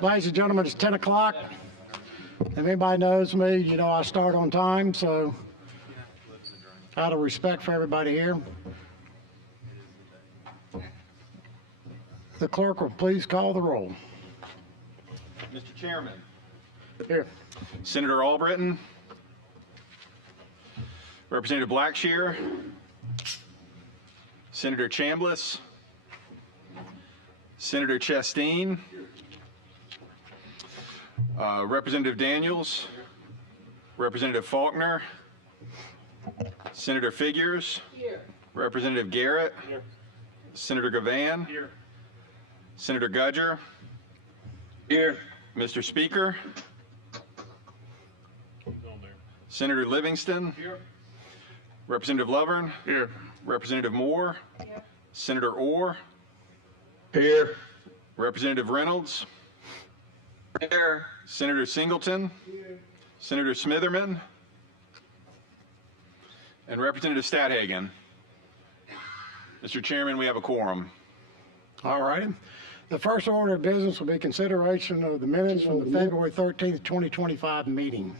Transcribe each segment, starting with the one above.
Ladies and gentlemen, it's 10 o'clock. If anybody knows me, you know I start on time, so out of respect for everybody here, the clerk will please call the roll. Mr. Chairman. Here. Senator Albritton. Representative Blackshear. Senator Chambliss. Senator Chasteen. Representative Daniels. Representative Faulkner. Senator Figures. Here. Representative Garrett. Here. Senator Gavan. Here. Senator Gudger. Here. Mr. Speaker. Senator Livingston. Here. Representative Lovern. Here. Representative Moore. Here. Senator Orr. Here. Representative Reynolds. Here. Senator Singleton. Here. Senator Smitherman. And Representative Stadhagen. Mr. Chairman, we have a quorum. All righty. The first order of business will be consideration of the minutes from the February 13th, 2025 meeting.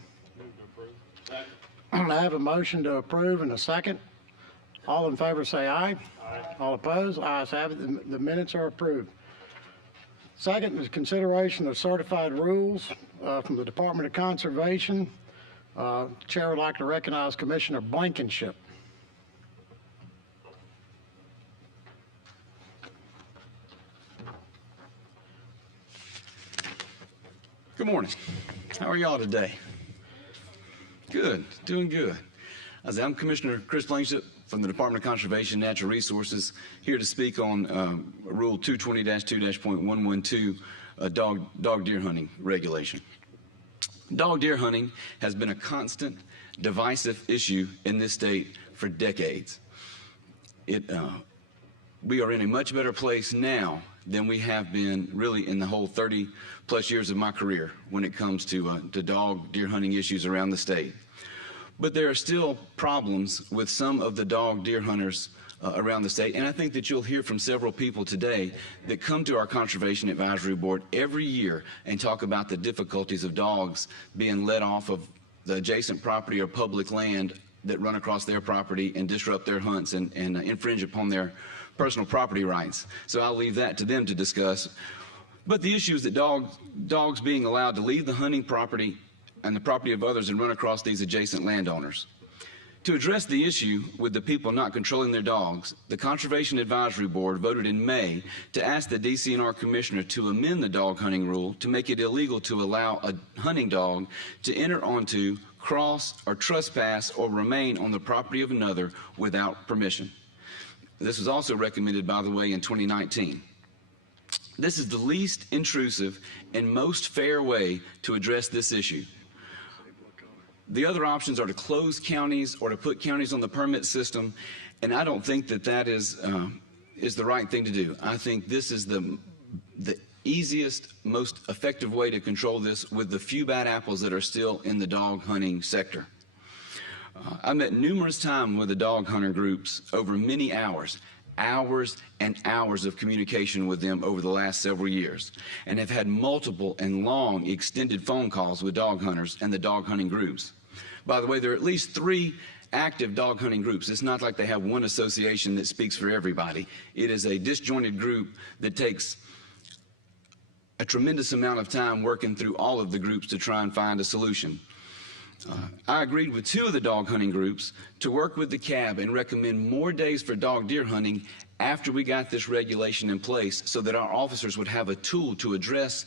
I have a motion to approve and a second. All in favor say aye. Aye. All opposed? Ayes have it. The minutes are approved. Second is consideration of certified rules from the Department of Conservation. Chair would like to recognize Commissioner Blankenship. Good morning. How are y'all today? Good, doing good. I'm Commissioner Chris Blankenship from the Department of Conservation and Natural Resources, here to speak on Rule 220-2-.112, dog deer hunting regulation. Dog deer hunting has been a constant, divisive issue in this state for decades. We are in a much better place now than we have been really in the whole 30 plus years of my career when it comes to dog deer hunting issues around the state. But there are still problems with some of the dog deer hunters around the state, and I think that you'll hear from several people today that come to our Conservation Advisory Board every year and talk about the difficulties of dogs being let off of the adjacent property or public land that run across their property and disrupt their hunts and infringe upon their personal property rights. So I'll leave that to them to discuss. But the issue is that dogs being allowed to leave the hunting property and the property of others and run across these adjacent landowners. To address the issue with the people not controlling their dogs, the Conservation Advisory Board voted in May to ask the DCNR Commissioner to amend the dog hunting rule to make it illegal to allow a hunting dog to enter onto, cross, or trespass or remain on the property of another without permission. This was also recommended, by the way, in 2019. This is the least intrusive and most fair way to address this issue. The other options are to close counties or to put counties on the permit system, and I don't think that that is the right thing to do. I think this is the easiest, most effective way to control this with the few bad apples that are still in the dog hunting sector. I met numerous times with the dog hunter groups over many hours and hours of communication with them over the last several years, and have had multiple and long extended phone calls with dog hunters and the dog hunting groups. By the way, there are at least 3 active dog hunting groups. It's not like they have one association that speaks for everybody. It is a disjointed group that takes a tremendous amount of time working through all of the groups to try and find a solution. I agreed with 2 of the dog hunting groups to work with the CAB and recommend more days for dog deer hunting after we got this regulation in place so that our officers would have a tool to address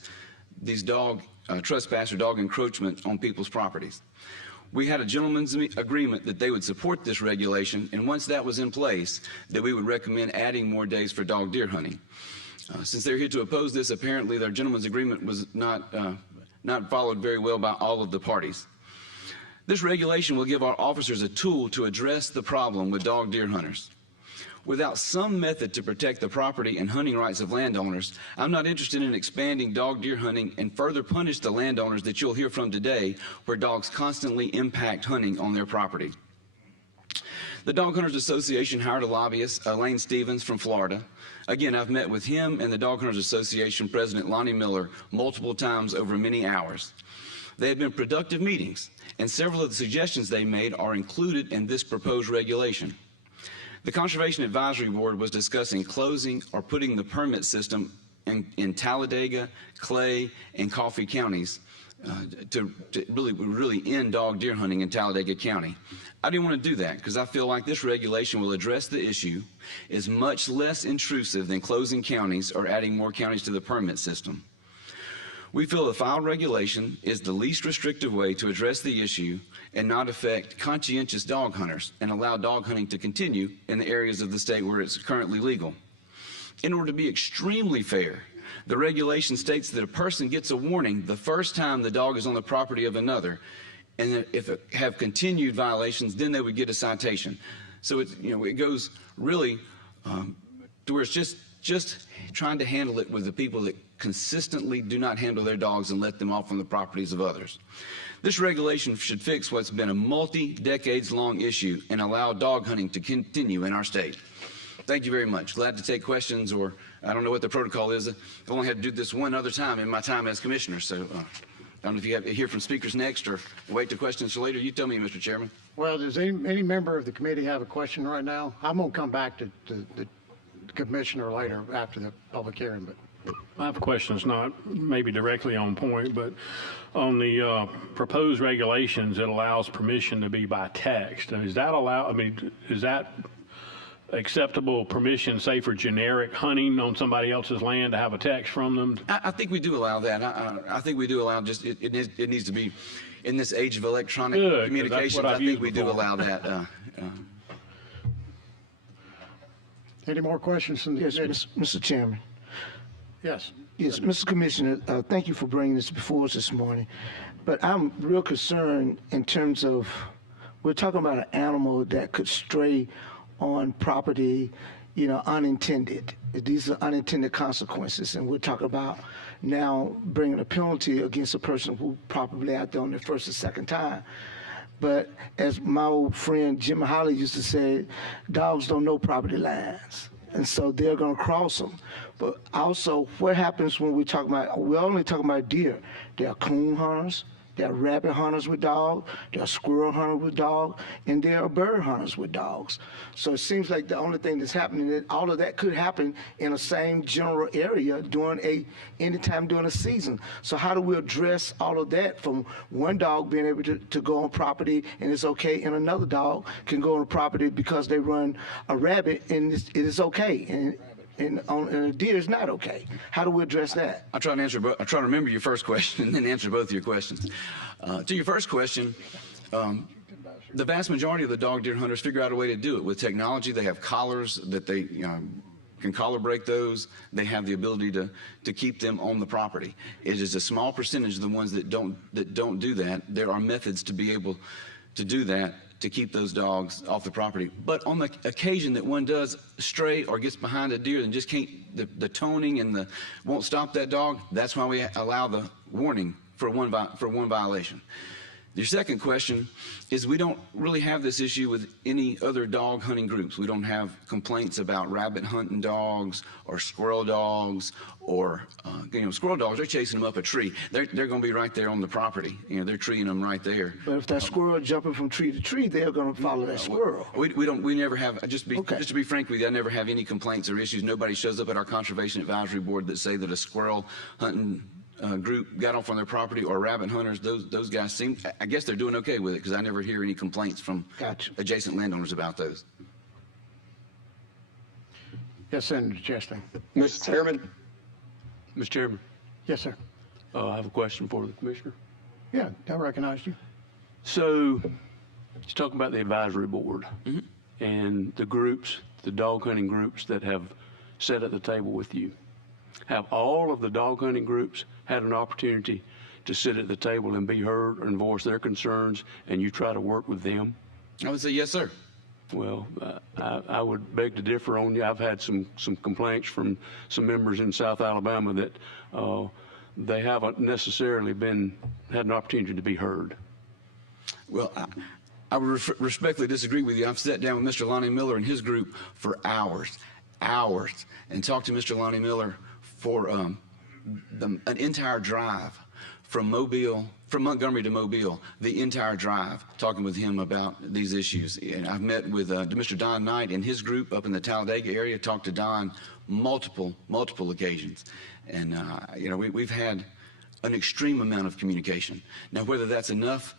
these dog trespass or dog encroachment on people's properties. We had a gentleman's agreement that they would support this regulation, and once that was in place, that we would recommend adding more days for dog deer hunting. Since they're here to oppose this, apparently their gentleman's agreement was not followed very well by all of the parties. This regulation will give our officers a tool to address the problem with dog deer hunters. Without some method to protect the property and hunting rights of landowners, I'm not interested in expanding dog deer hunting and further punish the landowners that you'll hear from today where dogs constantly impact hunting on their property. The Dog Hunters Association hired a lobbyist, Lane Stevens from Florida. Again, I've met with him and the Dog Hunters Association President Lonnie Miller multiple times over many hours. They have been productive meetings, and several of the suggestions they made are included in this proposed regulation. The Conservation Advisory Board was discussing closing or putting the permit system in Talladega, Clay, and Coffee counties to really end dog deer hunting in Talladega County. I didn't want to do that because I feel like this regulation will address the issue, is much less intrusive than closing counties or adding more counties to the permit system. We feel the filed regulation is the least restrictive way to address the issue and not affect conscientious dog hunters and allow dog hunting to continue in the areas of the state where it's currently legal. In order to be extremely fair, the regulation states that a person gets a warning the first time the dog is on the property of another, and that if it have continued violations, then they would get a citation. So it goes really to where it's just trying to handle it with the people that consistently do not handle their dogs and let them off on the properties of others. This regulation should fix what's been a multi-decades-long issue and allow dog hunting to continue in our state. Thank you very much. Glad to take questions, or I don't know what the protocol is. I've only had to do this one other time in my time as commissioner, so I don't know if you have to hear from speakers next or wait to questions for later. You tell me, Mr. Chairman. Well, does any member of the committee have a question right now? I'm going to come back to the commissioner later after the public hearing, but. I have a question. It's not maybe directly on point, but on the proposed regulations, it allows permission to be by text. Is that is that acceptable permission, say, for generic hunting on somebody else's land to have a text from them? I think we do allow that. I think we do allow just, it needs to be, in this age of electronic communications, I think we do allow that. Any more questions from the Yes, committee? Mr. Chairman. Yes. Yes, Mr. Commissioner, thank you for bringing this before us this morning. But I'm real concerned in terms of, we're talking about an animal that could stray on property, unintended. These are unintended consequences, and we're talking about now bringing a penalty against a person who probably out there on their first or second time. But as my old friend Jim Holly used to say, dogs don't know property lines, and so they're going to cross them. But also, what happens when we're only talking about deer? There are coon hunters, there are rabbit hunters with dogs, there are squirrel hunters with dogs, and there are bird hunters with dogs. So it seems like the only thing that's happening, that all of that could happen in the same general area anytime during a season. So how do we address all of that from one dog being able to go on property and it's okay, and another dog can go on property because they run a rabbit and it is okay, and a deer is not okay? How do we address that? I'll try to remember your first question and then answer both of your questions. To your first question, the vast majority of the dog deer hunters figure out a way to do it with technology. They have collars that they can collar break those. They have the ability to keep them on the property. It is a small percentage of the ones that don't do that. There are methods to be able to do that, to keep those dogs off the property. But on the occasion that one does stray or gets behind a deer and just can't, the toning and won't stop that dog, that's why we allow the warning for one violation. Your second question is, we don't really have this issue with any other dog hunting groups. We don't have complaints about rabbit hunting dogs or squirrel dogs or, squirrel dogs, they're chasing them up a tree. They're going to be right there on the property. They're treeing them right there. But if that squirrel jumping from tree to tree, they're going to follow that squirrel. We never have, just to be frank with you, I never have any complaints or issues. Nobody shows up at our Conservation Advisory Board that say that a squirrel hunting group got off on their property, or rabbit hunters. Those guys seem, I guess they're doing okay with it, because I never hear any complaints from adjacent landowners about those. Yes, Senator Chesting. Mr. Chairman. Mr. Chairman, Yes, sir. I have a question for the commissioner. Yeah, I recognized you. So, let's talk about the advisory board and the groups, the dog hunting groups that have sat at the table with you. Have all of the dog hunting groups had an opportunity to sit at the table and be heard and voice their concerns, and you try to work with them? I would say yes, sir. Well, I would beg to differ on you. I've had some complaints from some members in South Alabama that they haven't necessarily had an opportunity to be heard. Well, I would respectfully disagree with you. I've sat down with Mr. Lonnie Miller and his group for hours, and talked to Mr. Lonnie Miller for an entire drive from Montgomery to Mobile, the entire drive, talking with him about these issues. And I've met with Mr. Don Knight and his group up in the Talladega area, talked to Don multiple occasions. And, we've had an extreme amount of communication. Now, whether that's enough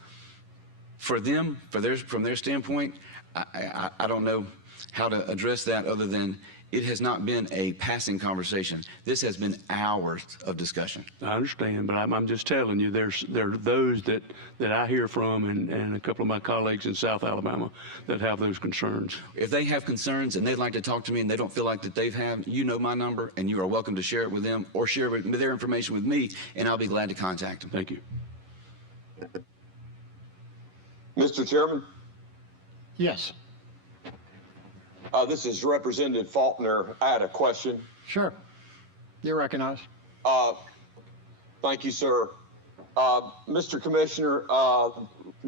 for them, from their standpoint, I don't know how to address that other than it has not been a passing conversation. This has been hours of discussion. I understand, but I'm just telling you, there are those that I hear from and a couple of my colleagues in South Alabama that have those concerns. If they have concerns and they'd like to talk to me and they don't feel like that they've had, you know my number, and you are welcome to share it with them or share their information with me, and I'll be glad to contact them. Thank you. Mr. Chairman, Yes, this is Representative Faulkner. I had a question. sure. You're recognized. Thank you, sir. Mr. Commissioner,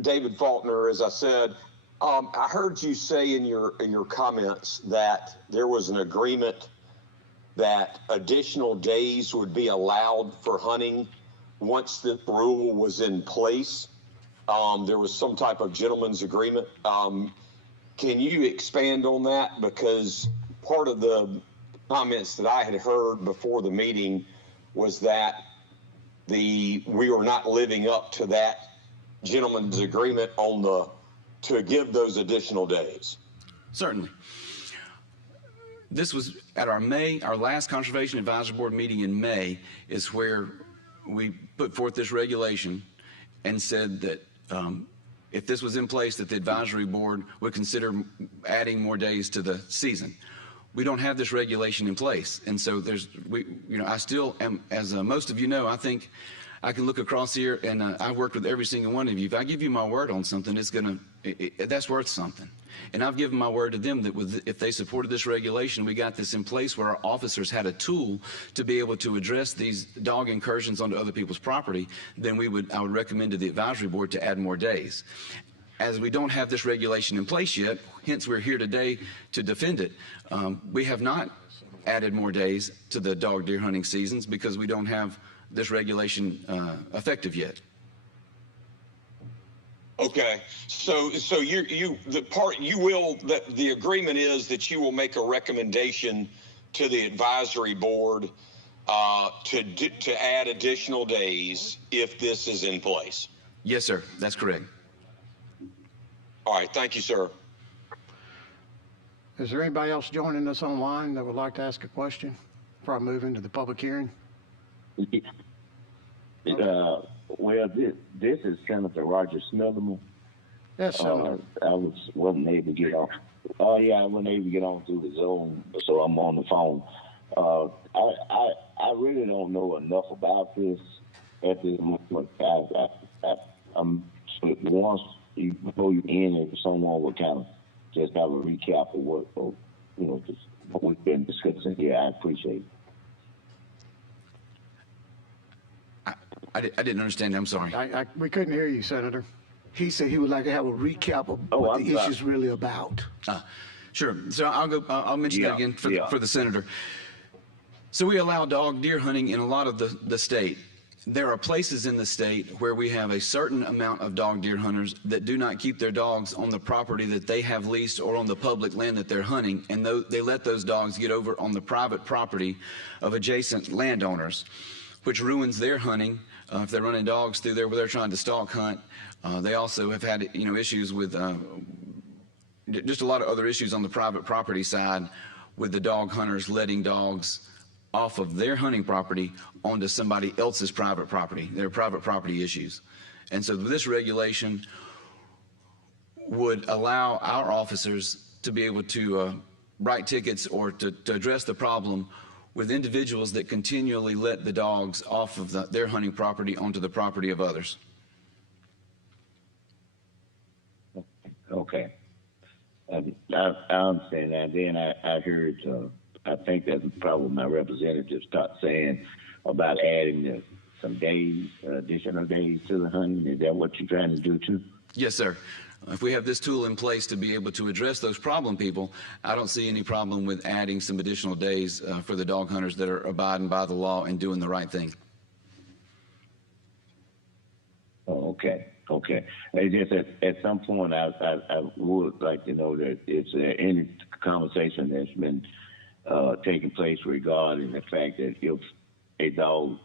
David Faulkner, as I said, I heard you say in your comments that there was an agreement that additional days would be allowed for hunting once the rule was in place. There was some type of gentleman's agreement. Can you expand on that? Because part of the comments that I had heard before the meeting was that we were not living up to that gentleman's agreement to give those additional days. Certainly. This was at our last Conservation Advisory Board meeting in May is where we put forth this regulation and said that if this was in place, that the advisory board would consider adding more days to the season. We don't have this regulation in place, and so I still am, as most of you know, I think I can look across here, and I've worked with every single one of you. If I give you my word on something, that's worth something. And I've given my word to them that if they supported this regulation, we got this in place where our officers had a tool to be able to address these dog incursions onto other people's property, then I would recommend to the advisory board to add more days. As we don't have this regulation in place yet, hence we're here today to defend it, we have not added more days to the dog deer hunting seasons because we don't have this regulation effective yet. Okay, so the agreement is that you will make a recommendation to the advisory board to add additional days if this is in place. Yes, sir. That's correct. All right, thank you, sir. Is there anybody else joining us online that would like to ask a question before I move into the public hearing? Well, this is Senator Roger Smithman. Yes, Senator. I wasn't able to get on. Oh yeah, I wasn't able to get on through the Zoom, so I'm on the phone. I really don't know enough about this at this moment. Before you end it, someone would kind of just have a recap of what we've been discussing here. I appreciate it. I didn't understand. I'm sorry. We couldn't hear you, Senator. He said he would like to have a recap of what the issue is really about. Sure. So I'll mention that again for the senator. So we allow dog deer hunting in a lot of the state. There are places in the state where we have a certain amount of dog deer hunters that do not keep their dogs on the property that they have leased or on the public land that they're hunting, and they let those dogs get over on the private property of adjacent landowners, which ruins their hunting. If they're running dogs through there where they're trying to stalk hunt, they also have had issues with just a lot of other issues on the private property side with the dog hunters letting dogs off of their hunting property onto somebody else's private property. There are private property issues. And so this regulation would allow our officers to be able to write tickets or to address the problem with individuals that continually let the dogs off of their hunting property onto the property of others. Okay. I understand that. Then I heard, I think that's probably my representative start saying about adding some days, additional days to the hunting. Is that what you're trying to do too? Yes, sir. If we have this tool in place to be able to address those problem people, I don't see any problem with adding some additional days for the dog hunters that are abiding by the law and doing the right thing. Oh, okay. Okay. It's just at some point, I would like to know that is there any conversation that's been taking place regarding the fact that if a dog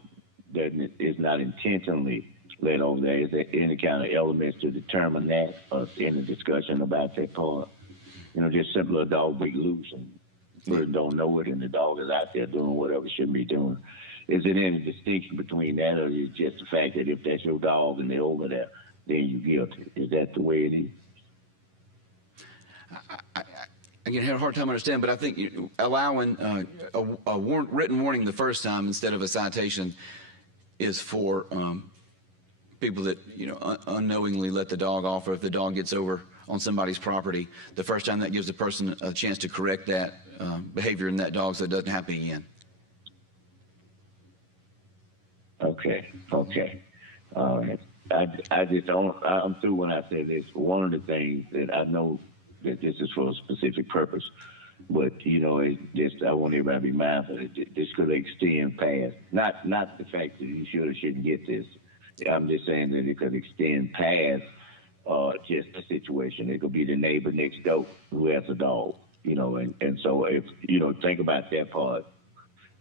that is not intentionally let over there, is there any kind of elements to determine that, or any discussion about that part? You know, just simply a dog be loose and person don't know it, and the dog is out there doing whatever it should be doing. Is there any distinction between that, or is it just the fact that if that's your dog and they're over there, then you're guilty? Is that the way it is? Again, I had a hard time understanding, but I think allowing a written warning the first time instead of a citation is for people that, unknowingly let the dog off, or if the dog gets over on somebody's property. The first time, that gives the person a chance to correct that behavior in that dog so it doesn't happen again. Okay. All right. I just don't, I'm through when I say this. One of the things that I know that this is for a specific purpose, but it just, I want everybody to be mindful that this could extend past, not the fact that you should or shouldn't get this. I'm just saying that it could extend past just the situation. It could be the neighbor next door who has a dog, and so if, think about that part.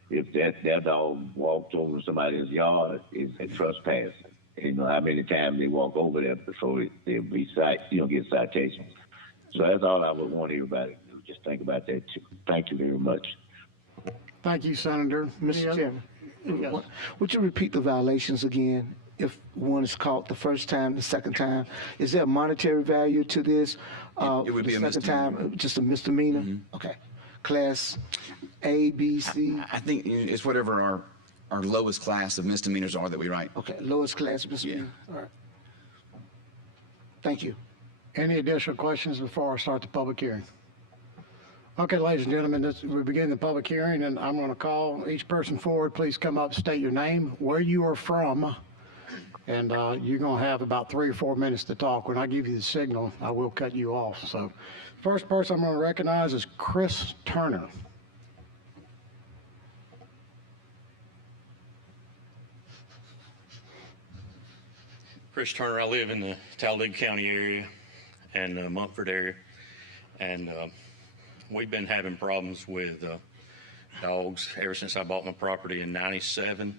If that dog walks over somebody's yard, is a trespass. How many times they walk over there before they'll be get citations. So that's all I would want everybody to do. Just think about that too. Thank you very much. Thank you, Senator. Mr. Chairman, Yes. would you repeat the violations again? If one is caught the first time, the second time, is there a monetary value to this? It would be the a second misdemeanor. time, just a misdemeanor? Mm-hmm. Okay. Class A, B, C? I think it's whatever our lowest class of misdemeanors are that we write. Okay, lowest class misdemeanor. All right. Thank you. Any additional questions before I start the public hearing? Okay, ladies and gentlemen, we begin the public hearing, and I'm going to call each person forward. Please come up, state your name, where you are from, and you're going to have about 3 or 4 minutes to talk. When I give you the signal, I will cut you off. So, first person I'm going to recognize is Chris Turner. Chris Turner. I live in the Talladega County area and Montford area, and we've been having problems with dogs ever since I bought my property in '97,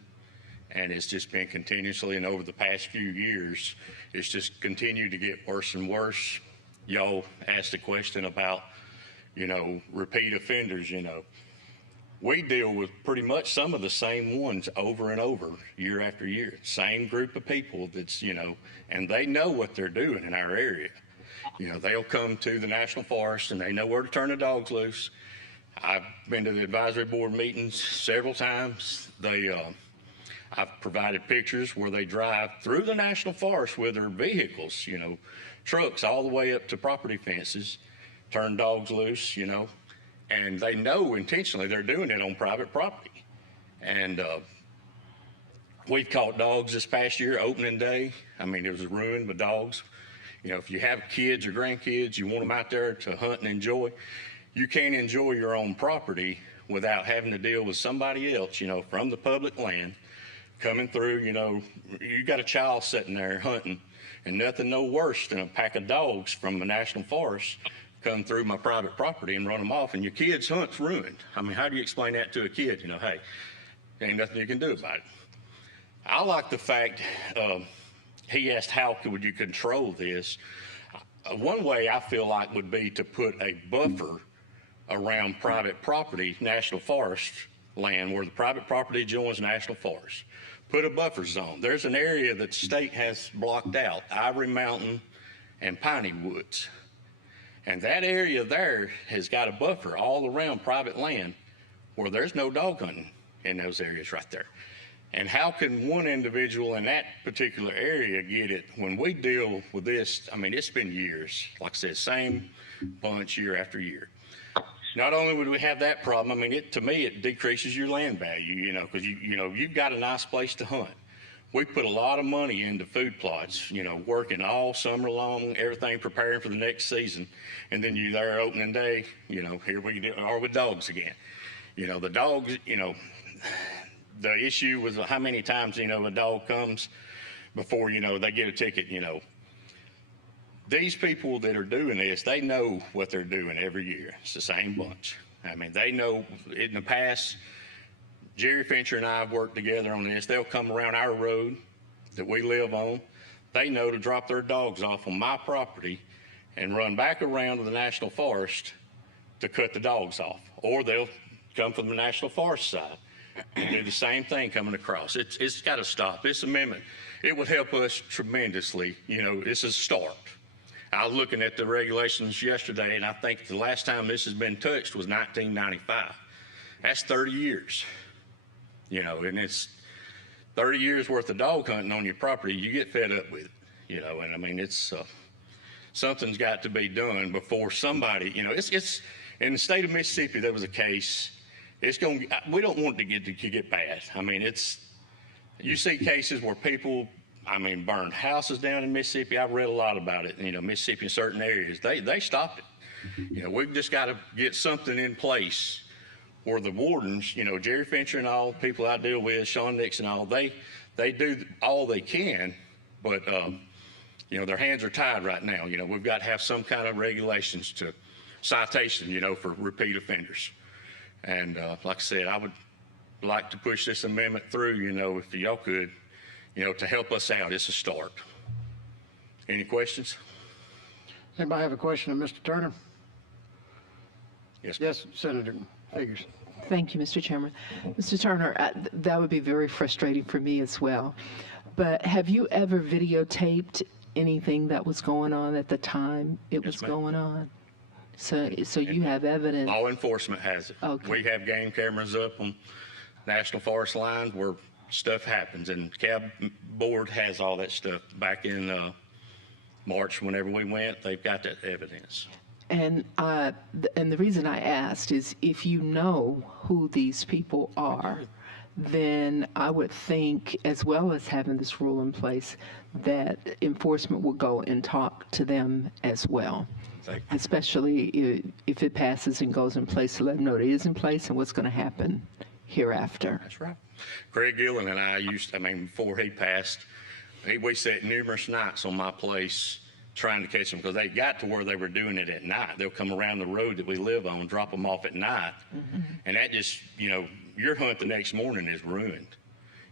and it's just been continuously, and over the past few years, it's just continued to get worse and worse. Y'all asked a question about, repeat offenders, We deal with pretty much some of the same ones over and over, year after year. Same group of people that's, and they know what they're doing in our area. They'll come to the National Forest and they know where to turn the dogs loose. I've been to the advisory board meetings several times. I've provided pictures where they drive through the National Forest with their vehicles, trucks all the way up to property fences, turn dogs loose, and they know intentionally they're doing it on private property. And we've caught dogs this past year, opening day. I mean, it was ruined with dogs. If you have kids or grandkids, you want them out there to hunt and enjoy. You can't enjoy your own property without having to deal with somebody else, from the public land coming through. You got a child sitting there hunting, and nothing no worse than a pack of dogs from the National Forest come through my private property and run them off, and your kid's hunt's ruined. I mean, how do you explain that to a kid? Hey, there ain't nothing you can do about it. I like the fact, he asked how would you control this. One way I feel like would be to put a buffer around private property, National Forest land, where the private property joins National Forest. Put a buffer zone. There's an area that the state has blocked out, Ivory Mountain and Piney Woods. And that area there has got a buffer all around private land where there's no dog hunting in those areas right there. And how can one individual in that particular area get it when we deal with this? I mean, it's been years. Like I said, same bunch year after year. Not only would we have that problem, I mean, to me, it decreases your land value, because you've got a nice place to hunt. we put a lot of money into food plots, you know, working all summer long, everything preparing for the next season. And then you're there opening day, you know, here we are with dogs again. You know, the dogs, you know, the issue was how many times, you know, a dog comes before, you know, they get a ticket, you know. These people that are doing this, they know what they're doing every year. It's the same bunch. I mean, they know in the past, Jerry Fincher and I have worked together on this. They'll come around our road that we live on. They know to drop their dogs off on my property and run back around to the National Forest to cut the dogs off. Or they'll come from the National Forest side and do the same thing coming across. It's got to stop. This amendment, it would help us tremendously. You know, this is a start. I was looking at the regulations yesterday, and I think the last time this has been touched was 1995. That's 30 years. You know, and it's 30 years worth of dog hunting on your property. You get fed up with it, you know, and I mean, it's something's got to be done before somebody, you know, it's in the state of Mississippi, there was a case. We don't want it to get bad. I mean, you see cases where people, I mean, burned houses down in Mississippi. I've read a lot about it. You know, Mississippi in certain areas, they stopped it. You know, we've just got to get something in place where the wardens, you know, Jerry Fincher and all the people I deal with, Sean Nixon and all, they do all they can, but, you know, their hands are tied right now. You know, we've got to have some kind of regulations to citation, you know, for repeat offenders. And like I said, I would like to push this amendment through, you know, if y'all could, you know, to help us out. It's a start. Any questions? Anybody have a question of Mr. Turner? Yes. Yes, Senator Figures. Thank you, Mr. Chairman. Mr. Turner, that would be very frustrating for me as well. But have you ever videotaped anything that was going on at the time it was going on? So you have evidence. Law enforcement has it. Okay. We have game cameras up on National Forest lines where stuff happens, and Cab Board has all that stuff. Back in March, whenever we went, they've got that evidence. And the reason I asked is if you know who these people are, then I would think, as well as having this rule in place, that enforcement will go and talk to them as well. Especially if it passes and goes in place, to let them know it is in place and what's going to happen hereafter. That's right. Craig Gillen and I before he passed, we sat numerous nights on my place trying to catch them because they got to where they were doing it at night. They'll come around the road that we live on, drop them off at night, and that just, you know, your hunt the next morning is ruined.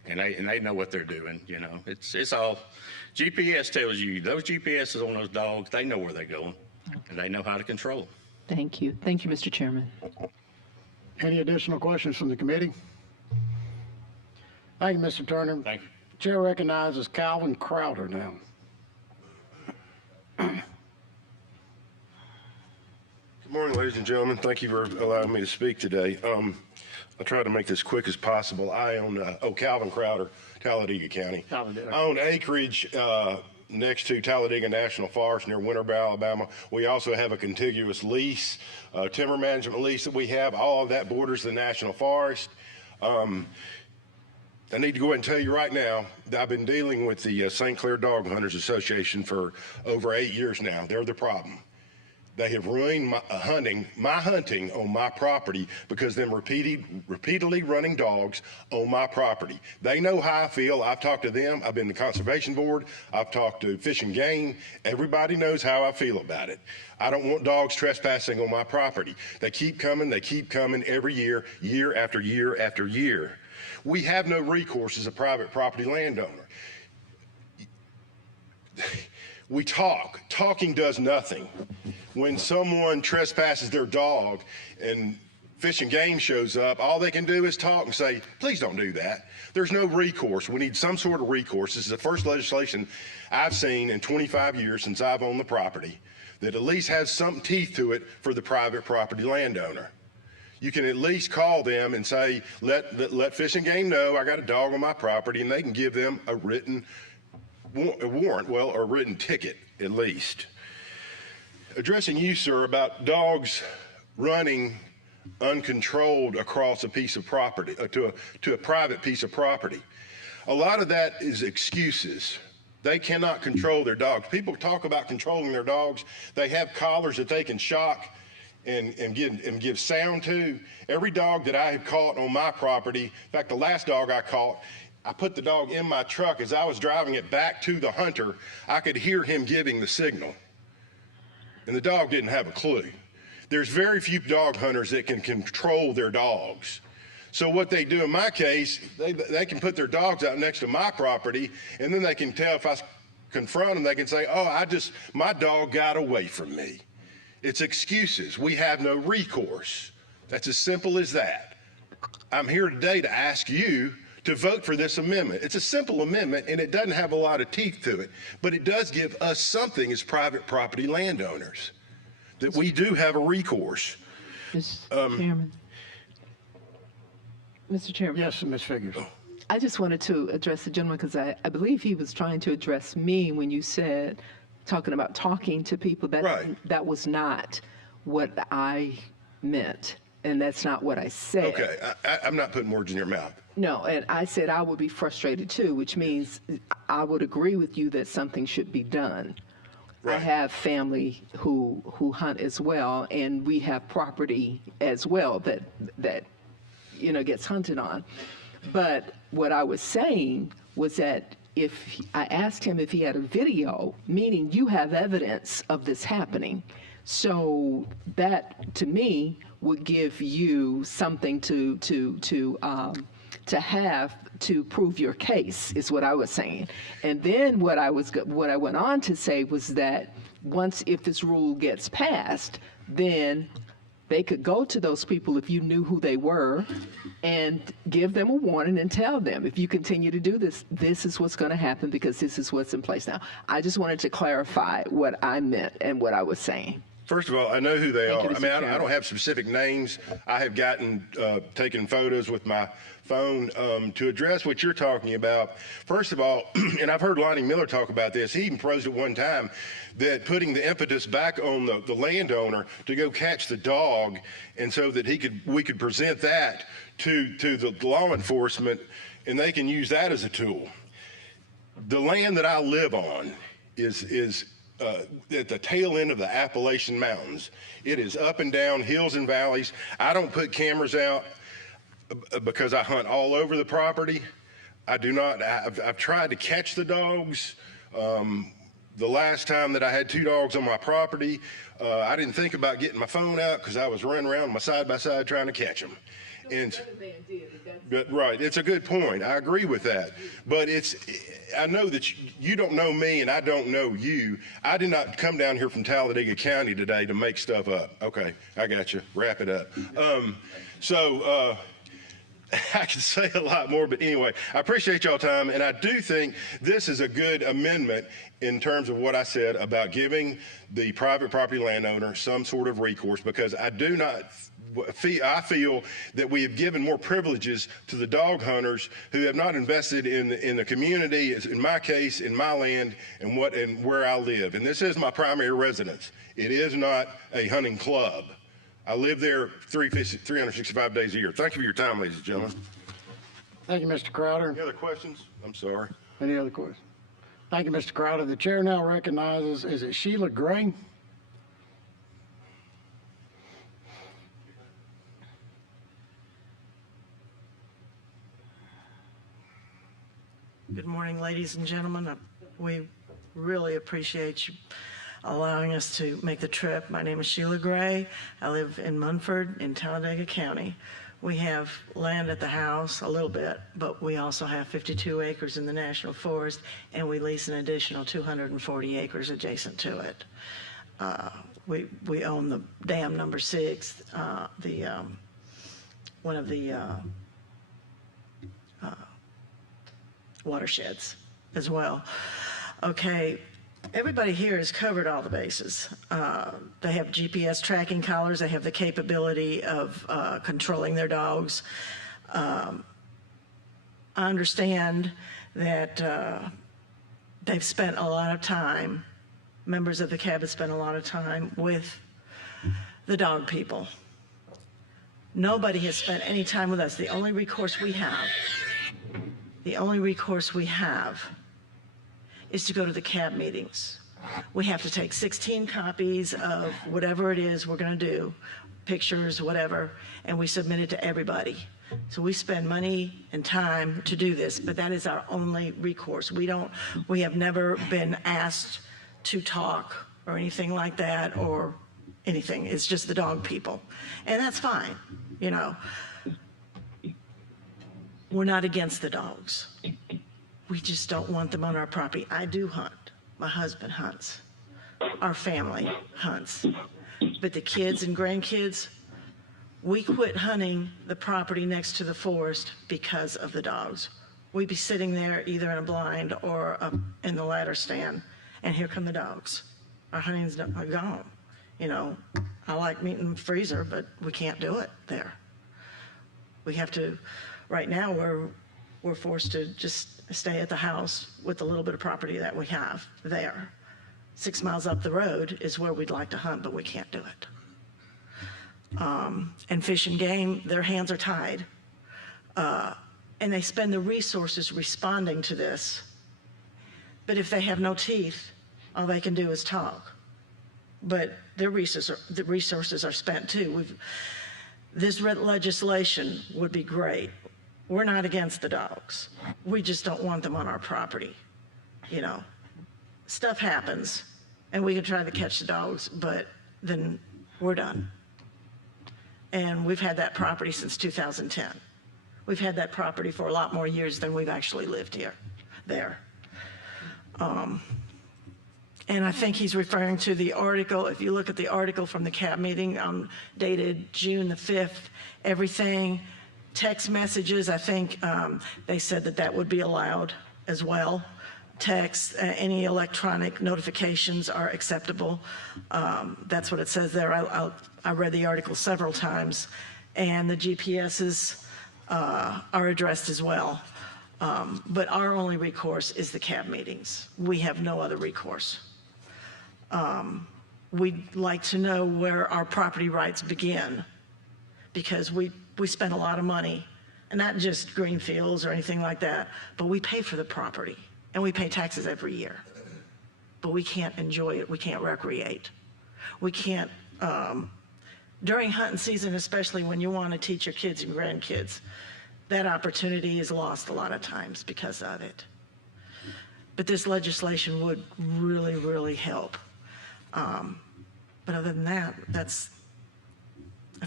And they know what they're doing, you know. It's all, GPS tells you, those GPSs on those dogs, they know where they're going, and they know how to control them. Thank you. Thank you, Mr. Chairman. Any additional questions from the committee? Thank you, Mr. Turner. Thank you. Chair recognizes Calvin Crowder now. Good morning, ladies and gentlemen. Thank you for allowing me to speak today. I'll try to make this quick as possible. I own, Calvin Crowder, Talladega County. Talladega. I own acreage next to Talladega National Forest near Winterboro, Alabama. We also have a contiguous lease, timber management lease that we have. All of that borders the National Forest. I need to go ahead and tell you right now that I've been dealing with the St. Clair Dog Hunters Association for over 8 years now. They're the problem. They have ruined my hunting on my property because them repeatedly running dogs on my property. They know how I feel. I've talked to them. I've been to the Conservation Board. I've talked to Fish and Game. Everybody knows how I feel about it. I don't want dogs trespassing on my property. They keep coming every year, year after year after year. We have no recourse as a private property landowner. We talk. Talking does nothing. When someone trespasses their dog and Fish and Game shows up, all they can do is talk and say, please don't do that. There's no recourse. We need some sort of recourse. This is the first legislation I've seen in 25 years since I've owned the property that at least has some teeth to it for the private property landowner. You can at least call them and say, let Fish and Game know I got a dog on my property, and they can give them a written warrant, well, or a written ticket at least. Addressing you, sir, about dogs running uncontrolled across a piece of property, to a private piece of property. A lot of that is excuses. They cannot control their dogs. People talk about controlling their dogs. They have collars that they can shock and give sound to. Every dog that I have caught on my property, in fact, the last dog I caught, I put the dog in my truck. As I was driving it back to the hunter, I could hear him giving the signal. And the dog didn't have a clue. There's very few dog hunters that can control their dogs. So what they do in my case, they can put their dogs out next to my property, and then they can tell if I confront them, they can say, oh, my dog got away from me. It's excuses. We have no recourse. That's as simple as that. I'm here today to ask you to vote for this amendment. It's a simple amendment, and it doesn't have a lot of teeth to it, but it does give us something as private property landowners, that we do have a recourse. Mr. Chairman. Mr. Chairman. Yes, Ms. Figures. I just wanted to address the gentleman because I believe he was trying to address me when you said, talking about talking to people. That was not what I meant, and that's not what I said. Okay, I'm not putting words in your mouth. No, and I said I would be frustrated too, which means I would agree with you that something should be done. Right. I have family who hunt as well, and we have property as well that gets hunted on. But what I was saying was that if I asked him if he had a video, meaning you have evidence of this happening, so that to me would give you something to have to prove your case, is what I was saying. And then what I went on to say was that if this rule gets passed, then they could go to those people if you knew who they were and give them a warning and tell them, if you continue to do this, this is what's going to happen because this is what's in place now. I just wanted to clarify what I meant and what I was saying. First of all, I know who they are. you, I mean, Mr. I don't have specific names. I have taken photos with my phone to address what you're talking about. First of all, and I've heard Lonnie Miller talk about this. He even proposed at one time that putting the impetus back on the landowner to go catch the dog, and so that we could present that to the law enforcement, and they can use that as a tool. The land that I live on is at the tail end of the Appalachian Mountains. It is up and down, hills and valleys. I don't put cameras out because I hunt all over the property. I do not. I've tried to catch the dogs. The last time that I had 2 dogs on my property, I didn't think about getting my phone out because I was running around my side-by-side trying to catch them. But right, it's a good point. I agree with that. But I know that you don't know me and I don't know you. I did not come down here from Talladega County today to make stuff up. Okay, I got you. Wrap it up. I could say a lot more, but anyway, I appreciate y'all time, and I do think this is a good amendment in terms of what I said about giving the private property landowner some sort of recourse, because I feel that we have given more privileges to the dog hunters who have not invested in the community, in my case, in my land, and where I live. And this is my primary residence. It is not a hunting club. I live there 365 days a year. Thank you for your time, ladies and gentlemen. Thank you, Mr. Crowder. Any other questions? I'm sorry. Any other questions? Thank you, Mr. Crowder. The chair now recognizes, is it Sheila Gray? Good morning, ladies and gentlemen. We really appreciate you allowing us to make the trip. My name is Sheila Gray. I live in Munford in Talladega County. We have land at the house, a little bit, but we also have 52 acres in the National Forest, and we lease an additional 240 acres adjacent to it. We own the dam number 6, one of the watersheds as well. Okay. Everybody here has covered all the bases. They have GPS tracking collars. They have the capability of controlling their dogs. I understand that they've spent a lot of time, members of the cabinet spent a lot of time with the dog people. Nobody has spent any time with us. The only recourse we have The only recourse we have is to go to the CAB meetings. We have to take 16 copies of whatever it is we're going to do, pictures, whatever, and we submit it to everybody. So we spend money and time to do this, but that is our only recourse. We have never been asked to talk or anything like that or anything. It's just the dog people. And that's fine, you know. We're not against the dogs. We just don't want them on our property. I do hunt. My husband hunts. Our family hunts. But the kids and grandkids, we quit hunting the property next to the forest because of the dogs. We'd be sitting there either in a blind or in the ladder stand, and here come the dogs. Our hunting's gone. You know, I like meat in the freezer, but we can't do it there. We have to, right now we're forced to just stay at the house with the little bit of property that we have there. 6 miles up the road is where we'd like to hunt, but we can't do it. And Fish and Game, their hands are tied. And they spend the resources responding to this. But if they have no teeth, all they can do is talk. But the resources are spent too. This legislation would be great. We're not against the dogs. We just don't want them on our property. You know, stuff happens and we can try to catch the dogs, but then we're done. And we've had that property since 2010. We've had that property for a lot more years than we've actually lived there. And I think he's referring to the article. If you look at the article from the CAB meeting dated June the 5th, everything, text messages, I think they said that would be allowed as well. Text, any electronic notifications are acceptable. That's what it says there. I read the article several times, and the GPSs are addressed as well. But our only recourse is the CAB meetings. We have no other recourse. We'd like to know where our property rights begin, because we spend a lot of money, and not just green fields or anything like that, but we pay for the property, and we pay taxes every year. But we can't enjoy it. We can't recreate. We can't, during hunting season, especially when you want to teach your kids and grandkids, that opportunity is lost a lot of times because of it. But this legislation would really, really help. But other than that, that's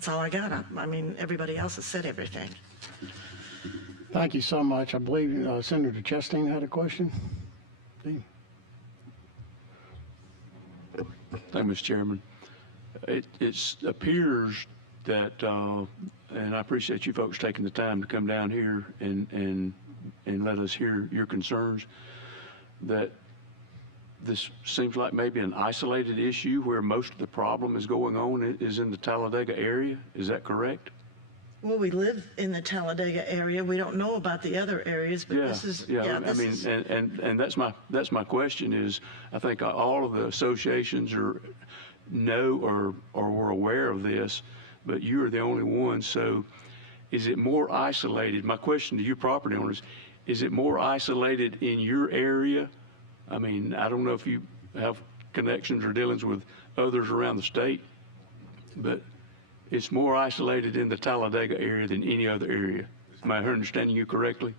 all I got. I mean, everybody else has said everything. Thank you so much. I believe Senator Chastain had a question. Dean? Thank you, Mr. Chairman. It appears that, and I appreciate you folks taking the time to come down here and let us hear your concerns, that this seems like maybe an isolated issue where most of the problem is going on is in the Talladega area. Is that correct? Well, we live in the Talladega area. We don't know about the other areas, but this is, and that's my question is, I think all of the associations know or were aware of this, but you are the only one. So is it more isolated? My question to you property owners, is it more isolated in your area? I mean, I don't know if you have connections or dealings with others around the state, but it's more isolated in the Talladega area than any other area. Am I understanding you correctly?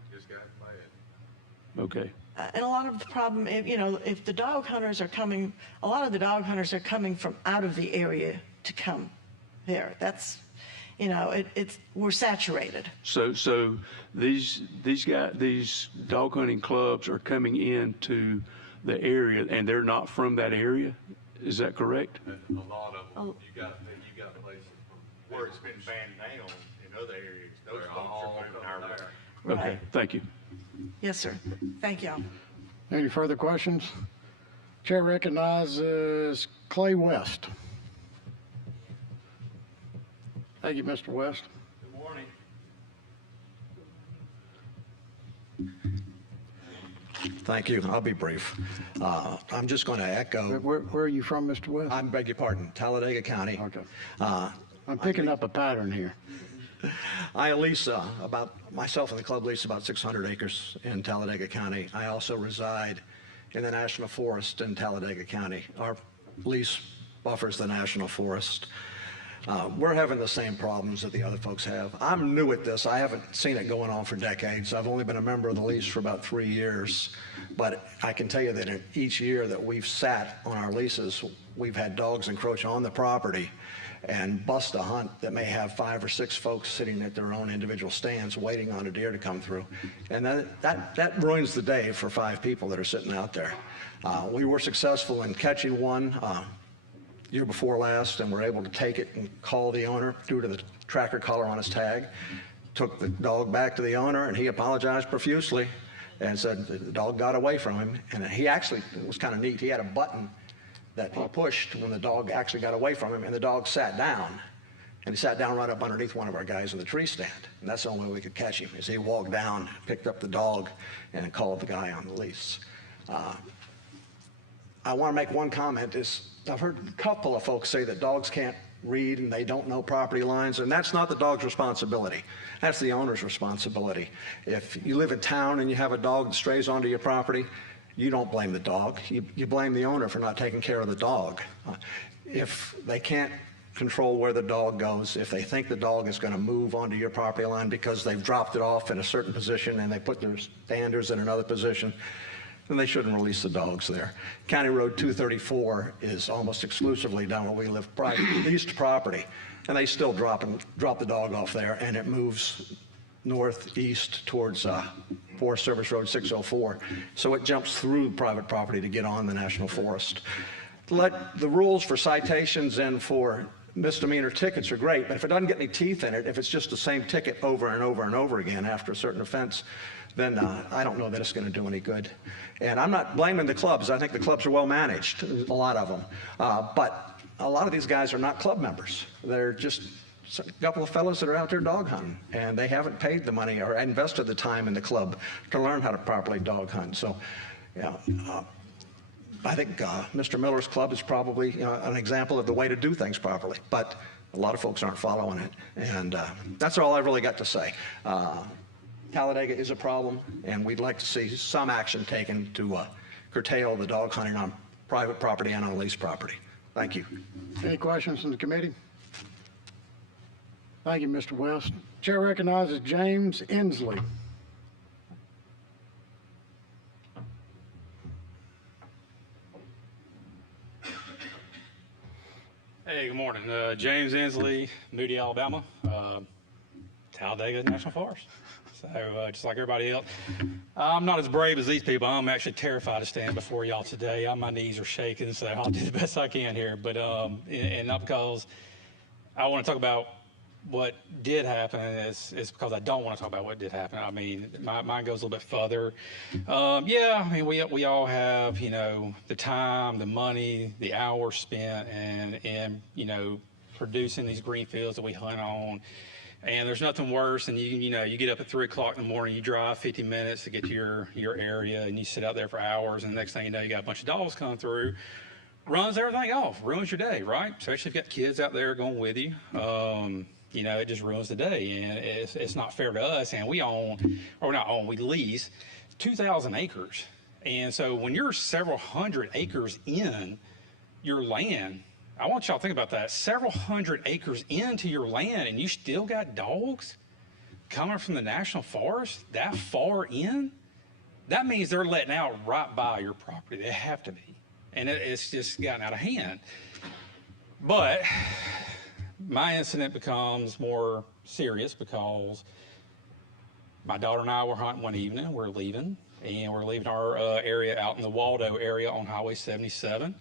Okay. And a lot of the problem, if the dog hunters are coming, a lot of the dog hunters are coming from out of the area to come there. That's, we're saturated. So these dog hunting clubs are coming into the area, and they're not from that area. Is that correct? A lot of them. You got places where it's been banned down in other areas. Those dogs are moving our way. Right. Okay. Thank you. Yes, sir. Thank y'all. Any further questions? Chair recognizes Clay West. Thank you, Mr. West. Good morning. Thank you. I'll be brief. I'm just going to echo. Where are you from, Mr. West? I beg your pardon, Talladega County. Okay. I'm picking up a pattern here. I lease myself and the club lease about 600 acres in Talladega County. I also reside in the National Forest in Talladega County. Our lease buffers the National Forest. We're having the same problems that the other folks have. I'm new at this. I haven't seen it going on for decades. I've only been a member of the lease for about 3 years. But I can tell you that in each year that we've sat on our leases, we've had dogs encroach on the property and bust a hunt that may have 5 or 6 folks sitting at their own individual stands waiting on a deer to come through. And that ruins the day for 5 people that are sitting out there. We were successful in catching one year before last, and were able to take it and call the owner due to the tracker collar on his tag. Took the dog back to the owner, and he apologized profusely and said the dog got away from him. And he actually, it was kind of neat, he had a button that he pushed when the dog actually got away from him, and the dog sat down. And he sat down right up underneath one of our guys in the tree stand. And that's the only way we could catch him, is he walked down, picked up the dog, and called the guy on the lease. I want to make one comment. I've heard a couple of folks say that dogs can't read and they don't know property lines, and that's not the dog's responsibility. That's the owner's responsibility. If you live in town and you have a dog that strays onto your property, you don't blame the dog. You blame the owner for not taking care of the dog. If they can't control where the dog goes, if they think the dog is going to move onto your property line because they've dropped it off in a certain position and they put their standards in another position, then they shouldn't release the dogs there. County Road 234 is almost exclusively down where we live, private leased property, and they still drop the dog off there, and it moves northeast towards Forest Service Road 604. So it jumps through private property to get on the National Forest. The rules for citations and for misdemeanor tickets are great, but if it doesn't get any teeth in it, if it's just the same ticket over and over and over again after a certain offense, then I don't know that it's going to do any good. And I'm not blaming the clubs. I think the clubs are well managed, a lot of them. But a lot of these guys are not club members. They're just a couple of fellows that are out there dog hunting, and they haven't paid the money or invested the time in the club to learn how to properly dog hunt. So, yeah, I think Mr. Miller's club is probably an example of the way to do things properly, but a lot of folks aren't following it. And that's all I've really got to say. Talladega is a problem, and we'd like to see some action taken to curtail the dog hunting on private property and on leased property. Thank you. Any questions from the committee? Thank you, Mr. West. Chair recognizes James Inslee. Hey, good morning. James Inslee, Moody, Alabama, Talladega National Forest. So just like everybody else, I'm not as brave as these people. I'm actually terrified to stand before y'all today. My knees are shaking, so I'll do the best I can here. But and not because I want to talk about what did happen, it's because I don't want to talk about what did happen. I mean, mine goes a little bit further. Yeah, I mean, we all have, the time, the money, the hours spent and producing these green fields that we hunt on. And there's nothing worse than you get up at 3 o'clock in the morning, you drive 50 minutes to get to your area, and you sit out there for hours, and the next thing you know, you got a bunch of dogs coming through, runs everything off, ruins your day, right? Especially if you've got kids out there going with you. It just ruins the day, and it's not fair to us. And we we lease 2,000 acres. And so when you're several hundred acres in your land, I want y'all to think about that. Several hundred acres into your land, and you still got dogs coming from the National Forest that far in? That means they're letting out right by your property. They have to be. And it's just gotten out of hand. But my incident becomes more serious because my daughter and I were hunting one evening. We're leaving our area out in the Waldo area on Highway 77.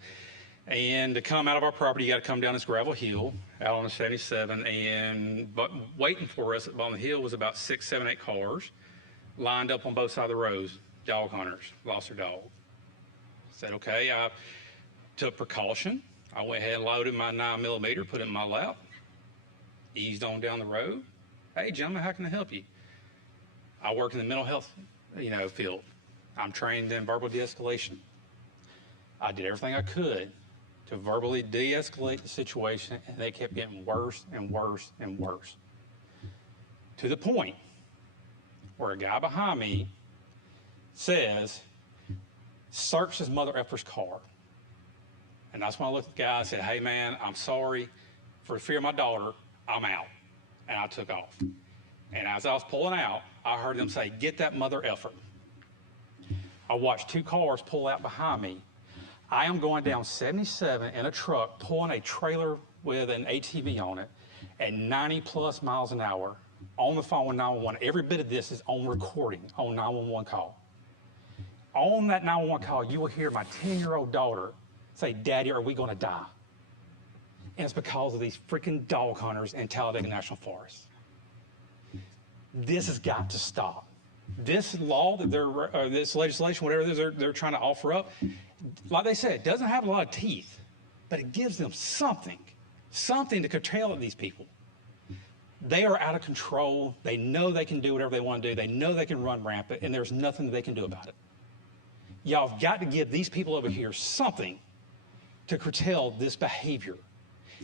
And to come out of our property, you got to come down this gravel hill out on the 77. But waiting for us on the hill was about 6, 7, 8 cars lined up on both sides of the road. Dog hunters lost their dog. Said, okay, I took precaution. I went ahead and loaded my 9mm, put it in my lap, eased on down the road. Hey, gentlemen, how can I help you? I work in the mental health, field. I'm trained in verbal de-escalation. I did everything I could to verbally de-escalate the situation, and they kept getting worse and worse and worse. to the point where a guy behind me says, search his mother effer's car. And that's when I looked at the guy and said, hey man, I'm sorry. For the fear of my daughter, I'm out. And I took off. And as I was pulling out, I heard them say, get that mother effer. I watched 2 cars pull out behind me. I am going down 77 in a truck, pulling a trailer with an ATV on it at 90 plus miles an hour on the phone with 911. Every bit of this is on recording on 911 call. On that 911 call, you will hear my 10-year-old daughter say, Daddy, are we going to die? And it's because of these freaking dog hunters in Talladega National Forest. This has got to stop. This law that this legislation, whatever it is they're trying to offer up, like they said, it doesn't have a lot of teeth, but it gives them something to curtail these people. They are out of control. They know they can do whatever they want to do. They know they can run rampant, and there's nothing that they can do about it. Y'all have got to give these people over here something to curtail this behavior.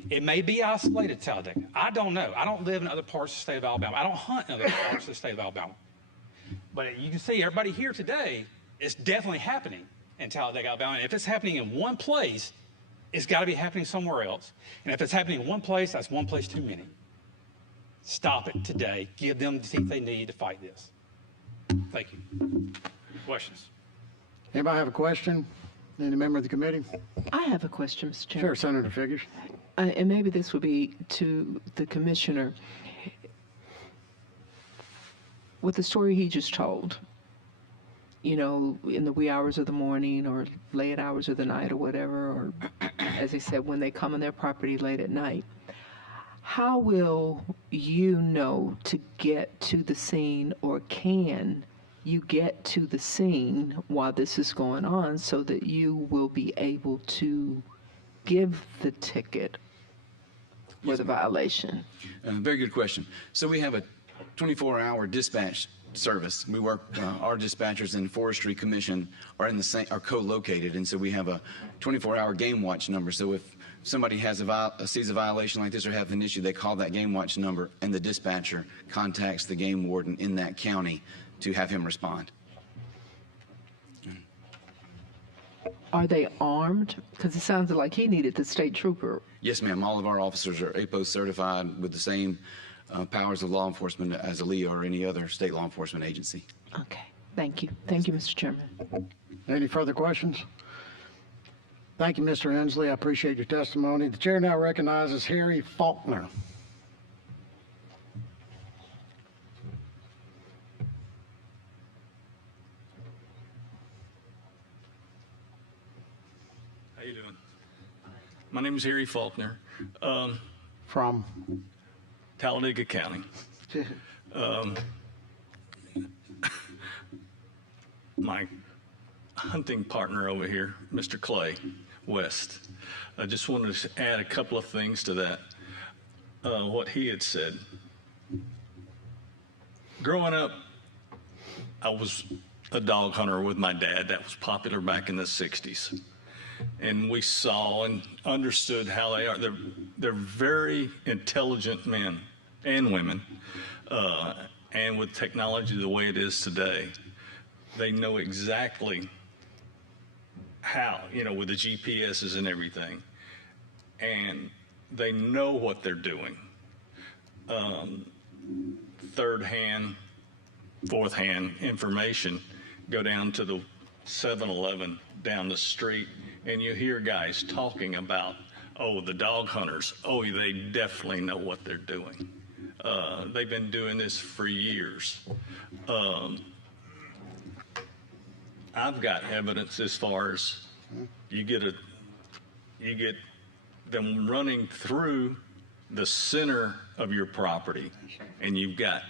It may be isolated to Talladega. I don't know. I don't live in other parts of the state of Alabama. I don't hunt in other parts of the state of Alabama. But you can see everybody here today, it's definitely happening in Talladega, Alabama. And if it's happening in one place, it's got to be happening somewhere else. And if it's happening in one place, that's one place too many. Stop it today. Give them the teeth they need to fight this. Thank you. Questions? Anybody have a question? Any member of the committee? I have a question, Mr. Chairman. Sure, Senator Figures. And maybe this would be to the commissioner. With the story he just told, you know, in the wee hours of the morning or late hours of the night or whatever, or as they said, when they come on their property late at night, how will you know to get to the scene, or can you get to the scene while this is going on so that you will be able to give the ticket for the violation? Very good question. So we have a 24-hour dispatch service. We work, our dispatchers and Forestry Commission are in the same, are co-located, and so we have a 24-hour game watch number. So if somebody has sees a violation like this or have an issue, they call that game watch number, and the dispatcher contacts the game warden in that county to have him respond. Are they armed? Because it sounds like he needed the state trooper. Yes, ma'am. All of our officers are APOS certified with the same powers of law enforcement as a LEA or any other state law enforcement agency. Okay. Thank you. Thank you, Mr. Chairman. Any further questions? Thank you, Mr. Inslee. I appreciate your testimony. The chair now recognizes Harry Faulkner. How you doing? My name is Harry Faulkner. From? Talladega County. My hunting partner over here, Mr. Clay West, I just wanted to add a couple of things to that, what he had said. Growing up, I was a dog hunter with my dad. That was popular back in the 60s. And we saw and understood how they are. They're very intelligent men and women. And with technology the way it is today, they know exactly how, you know, with the GPSs and everything. And they know what they're doing. Third-hand, fourth-hand information, go down to the 7-Eleven down the street, and you hear guys talking about, oh, the dog hunters, oh, they definitely know what they're doing. They've been doing this for years. I've got evidence as far as you get them running through the center of your property, and you've got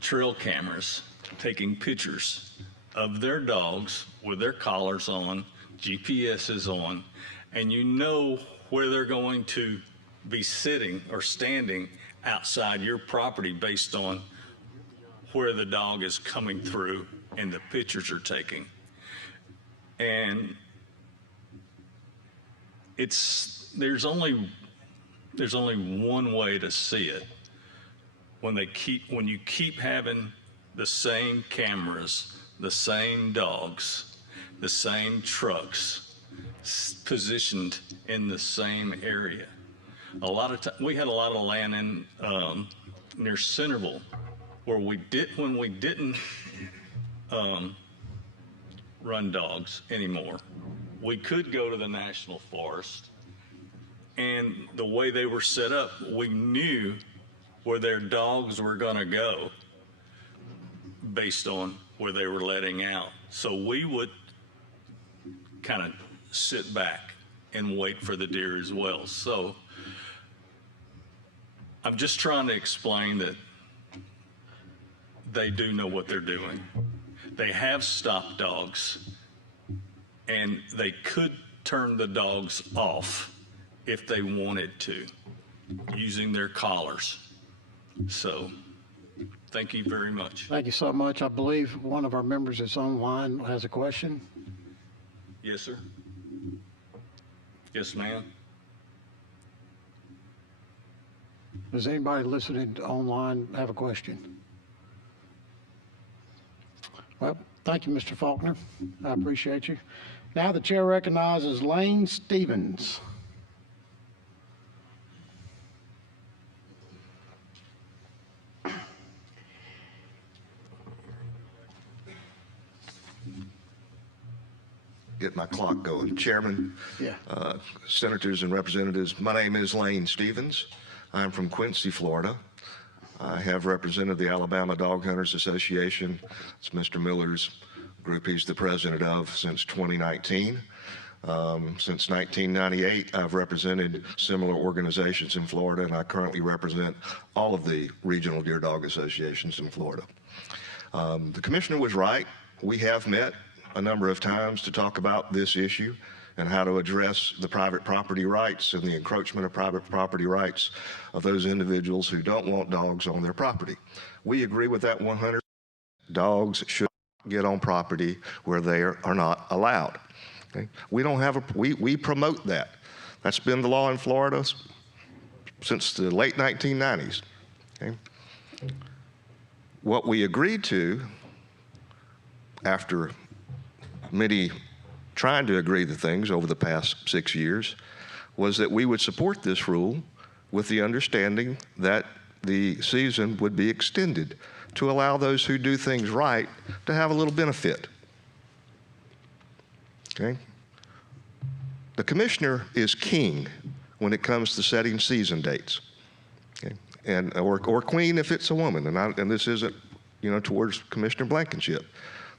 trail cameras taking pictures of their dogs with their collars on, GPSs on, and you know where they're going to be sitting or standing outside your property based on where the dog is coming through and the pictures are taking. And there's only there's only one way to see it. When you keep having the same cameras, the same dogs, the same trucks positioned in the same area. A lot of time, we had a lot of land in near Centerville where when we didn't run dogs anymore, we could go to the national forest, and the way they were set up, we knew where their dogs were going to go based on where they were letting out. So we would kind of sit back and wait for the deer as well. So I'm just trying to explain that they do know what they're doing. They have stop dogs, and they could turn the dogs off if they wanted to using their collars. So thank you very much. Thank you so much. I believe one of our members that's online has a question. Yes, sir. Yes, ma'am. Does anybody listening online have a question? Well, thank you, Mr. Faulkner. I appreciate you. Now the chair recognizes Lane Stevens. Get my clock going. Chairman, senators and representatives, my name is Lane Stevens. I'm from Quincy, Florida. I have represented the Alabama Dog Hunters Association. It's Mr. Miller's group he's the president of since 2019. Since 1998, I've represented similar organizations in Florida, and I currently represent all of the regional deer dog associations in Florida. The commissioner was right. We have met a number of times to talk about this issue and how to address the private property rights and the encroachment of private property rights of those individuals who don't want dogs on their property. We agree with that 100%. Dogs should get on property where they are not allowed. Okay? We promote that. That's been the law in Florida since the late 1990s. Okay? What we agreed to after many trying to agree to things over the past 6 years was that we would support this rule with the understanding that the season would be extended to allow those who do things right to have a little benefit. Okay? The commissioner is king when it comes to setting season dates. Okay? And, or queen if it's a woman, and this isn't, towards Commissioner Blankenship.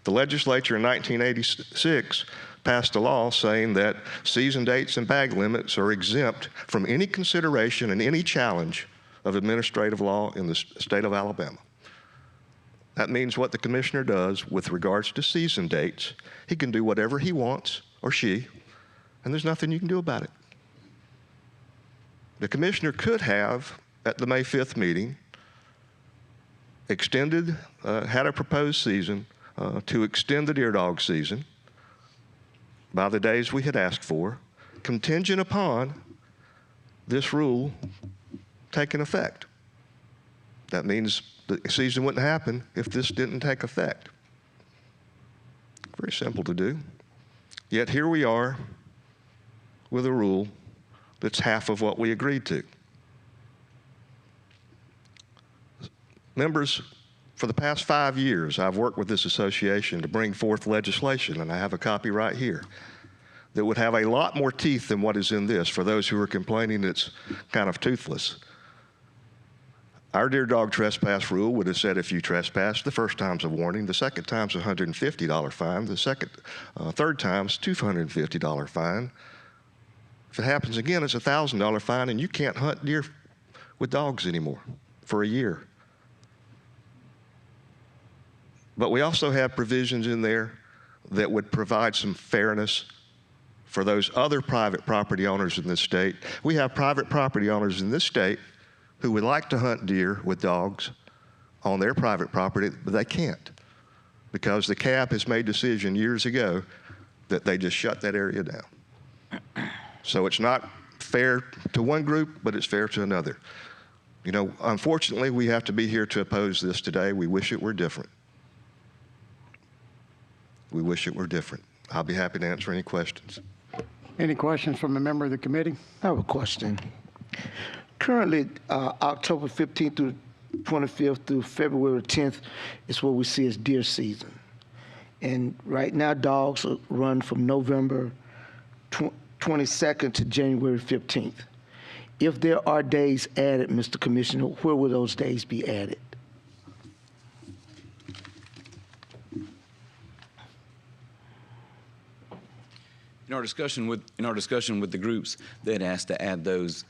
The legislature in 1986 passed a law saying that season dates and bag limits are exempt from any consideration and any challenge of administrative law in the state of Alabama. That means what the commissioner does with regards to season dates, he can do whatever he wants, or she, and there's nothing you can do about it. The commissioner could have, at the May 5th meeting, had a proposed season to extend the deer dog season by the days we had asked for, contingent upon this rule taking effect. That means the season wouldn't happen if this didn't take effect. Very simple to do. Yet here we are with a rule that's half of what we agreed to. Members, for the past 5 years, I've worked with this association to bring forth legislation, and I have a copy right here, that would have a lot more teeth than what is in this for those who are complaining it's kind of toothless. Our deer dog trespass rule would have said if you trespass, the first time's a warning, the second time's a $150 fine, the third time's $250 fine. If it happens again, it's a $1,000 fine, and you can't hunt deer with dogs anymore for a year. But we also have provisions in there that would provide some fairness for those other private property owners in this state. We have private property owners in this state who would like to hunt deer with dogs on their private property, but they can't because the CAB has made a decision years ago that they just shut that area down. So it's not fair to one group, but it's fair to another. You know, unfortunately, we have to be here to oppose this today. We wish it were different. We wish it were different. I'll be happy to answer any questions. Any questions from a member of the committee? I have a question. Currently, October 15th through 25th through February 10th is what we see as deer season. And right now, dogs run from November 22nd to January 15th. If there are days added, Mr. Commissioner, where will those days be added? In our discussion with the groups, they'd asked to add those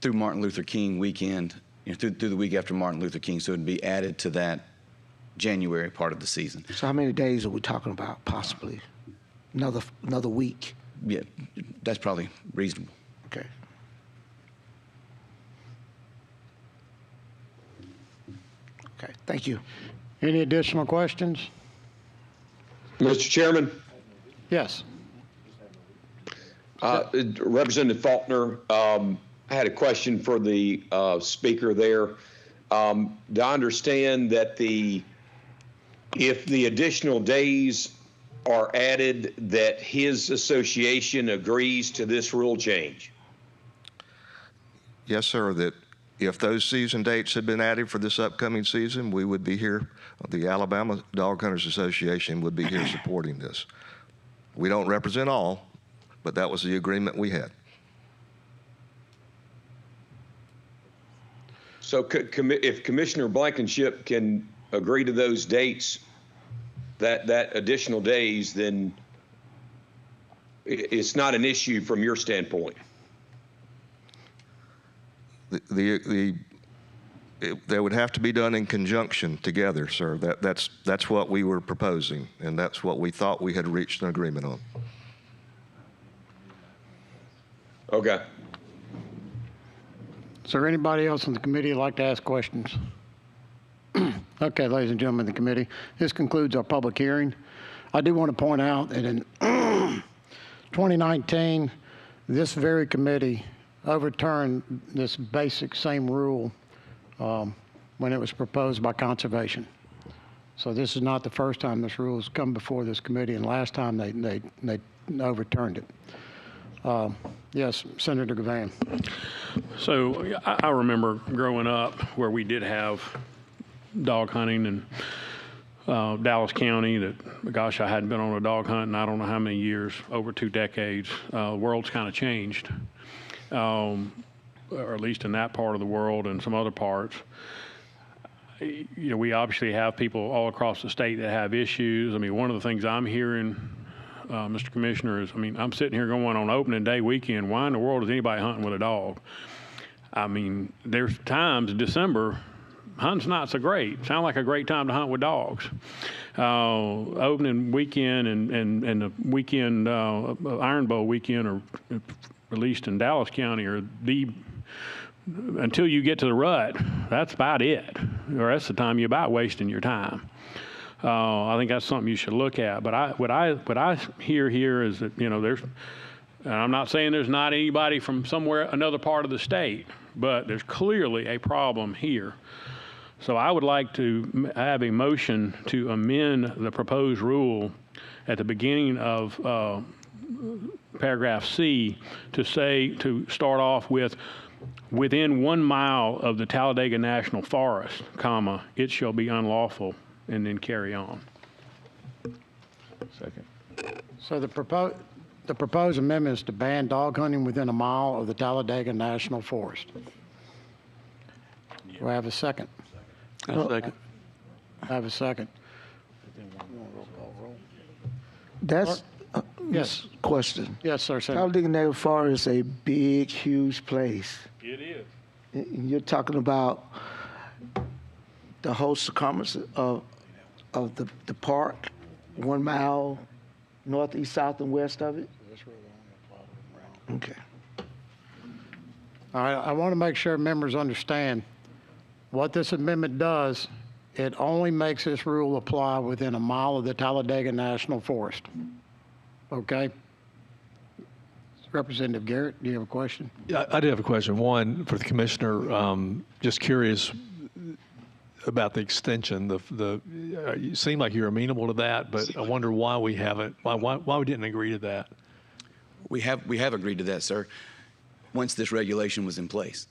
through Martin Luther King weekend, through the week after Martin Luther King, so it'd be added to that January part of the season. So how many days are we talking about, possibly? Another week? Yeah, that's probably reasonable. Okay. Okay, thank you. Any additional questions? Mr. Chairman? Yes. Representative Faulkner, I had a question for the speaker there. Do I understand that if the additional days are added, that his association agrees to this rule change? Yes, sir, that if those season dates had been added for this upcoming season, we would be here. The Alabama Dog Hunters Association would be here supporting this. We don't represent all, but that was the agreement we had. So if Commissioner Blankenship can agree to those dates, that additional days, then it's not an issue from your standpoint. They would have to be done in conjunction together, sir. That's what we were proposing, and that's what we thought we had reached an agreement on. Okay. Is there anybody else in the committee who'd like to ask questions? Okay, ladies and gentlemen of the committee, this concludes our public hearing. I do want to point out that in 2019, this very committee overturned this basic same rule when it was proposed by Conservation. So this is not the first time this rule has come before this committee, and last time they overturned it. Yes, Senator Gavan. So I remember growing up where we did have dog hunting in Dallas County that, gosh, I hadn't been on a dog hunt in I don't know how many years, over 2 decades. The world's kind of changed, or at least in that part of the world and some other parts. You know, we obviously have people all across the state that have issues. I mean, one of the things I'm hearing, Mr. Commissioner, is, I mean, I'm sitting here going on opening day weekend, why in the world is anybody hunting with a dog? I mean, there's times in December, hunting's not so great. Sound like a great time to hunt with dogs. Opening weekend and the weekend, Iron Bowl weekend are released in Dallas County are until you get to the rut, that's about it. Or that's the time you're about wasting your time. I think that's something you should look at. But what I hear here is that, you know, and I'm not saying there's not anybody from somewhere, another part of the state, but there's clearly a problem here. So I would like to have a motion to amend the proposed rule at the beginning of paragraph C to start off with, within 1 mile of the Talladega National Forest, comma, it shall be unlawful, and then carry on. Second. So the proposed amendment is to ban dog hunting within 1 mile of the Talladega National Forest. Do I have a second? Second. I have a second. That's yes. Question. Yes, sir. Talladega National Forest is a big, huge place. It is. You're talking about the whole circumference of the park, 1 mile north, east, south, and west of it? Okay. All right, I want to make sure members understand what this amendment does. It only makes this rule apply within 1 mile of the Talladega National Forest. Okay? Representative Garrett, do you have a question? Yeah, I do have a question. One for the commissioner. Just curious about the extension. You seem like you're amenable to that, but I wonder why we haven't. Why we didn't agree to that. We have agreed to that, sir. Once this regulation was in place.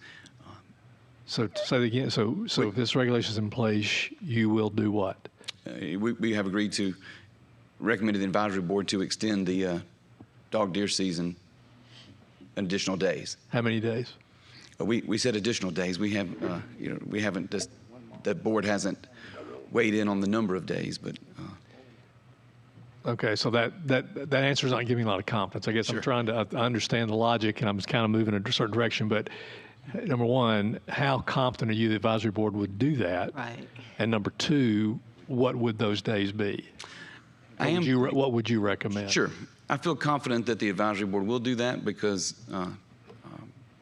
So say that again. So if this regulation is in place, you will do what? We have agreed to recommend to the advisory board to extend the dog deer season an additional days. How many days? We said additional days. We have, we haven't. The board hasn't weighed in on the number of days, but. Okay, so that answer is not giving me a lot of confidence. I guess I'm trying to understand the logic, and I'm just kind of moving in a certain direction. But number one, how confident are you the advisory board would do that? Right. And number two, what would those days be? What would you recommend? Sure. I feel confident that the advisory board will do that because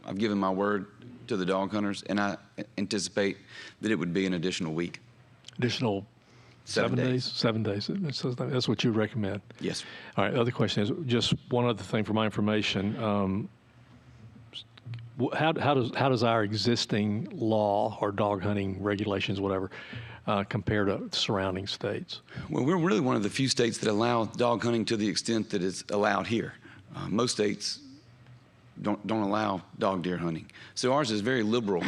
I've given my word to the dog hunters, and I anticipate that it would be an additional week. Additional 7 days? 7 days. That's what you recommend? Yes. All right. The other question is just one other thing for my information. How does our existing law or dog hunting regulations, whatever, compare to surrounding states? Well, we're really one of the few states that allow dog hunting to the extent that it's allowed here. Most states don't allow dog deer hunting. So ours is very liberal.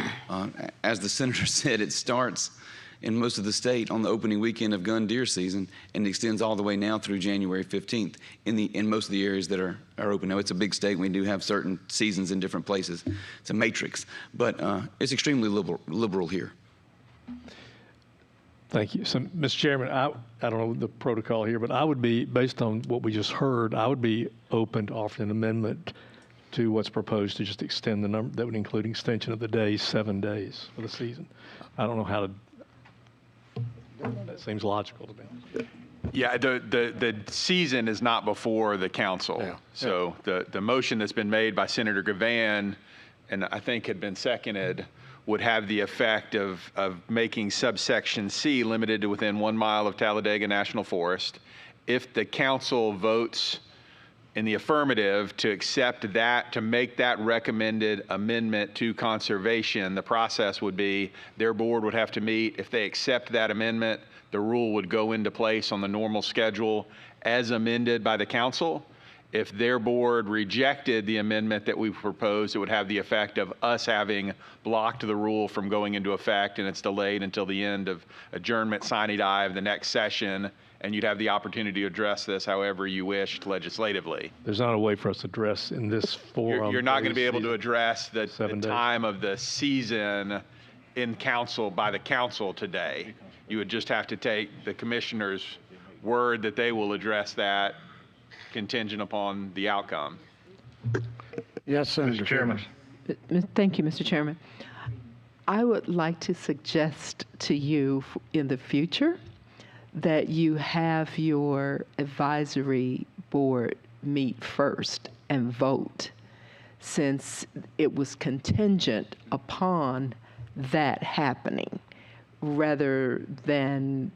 As the senator said, it starts in most of the state on the opening weekend of gun deer season and extends all the way now through January 15th in most of the areas that are open. Now, it's a big state. We do have certain seasons in different places. It's a matrix, but it's extremely liberal here. Thank you. So, Mr. Chairman, I don't know the protocol here, but I would be, based on what we just heard, I would be open to offering an amendment to what's proposed to just extend the number, that would include extension of the days, 7 days for the season. I don't know how to, that seems logical to me. Yeah, the season is not before the council. Yeah. So the motion that's been made by Senator Gavan, and I think had been seconded, would have the effect of making subsection C limited to within 1 mile of Talladega National Forest. If the council votes in the affirmative to accept that, to make that recommended amendment to conservation, the process would be their board would have to meet. If they accept that amendment, the rule would go into place on the normal schedule as amended by the council. If their board rejected the amendment that we proposed, it would have the effect of us having blocked the rule from going into effect, and it's delayed until the end of adjournment sine die of the next session, and you'd have the opportunity to address this however you wished legislatively. There's not a way for us to address in this forum. You're not going to be able to address the time of the season in council by the council today. You would just have to take the commissioner's word that they will address that contingent upon the outcome. Yes, Senator Chairman. Thank you, Mr. Chairman. I would like to suggest to you in the future that you have your advisory board meet first and vote, since it was contingent upon that happening, rather than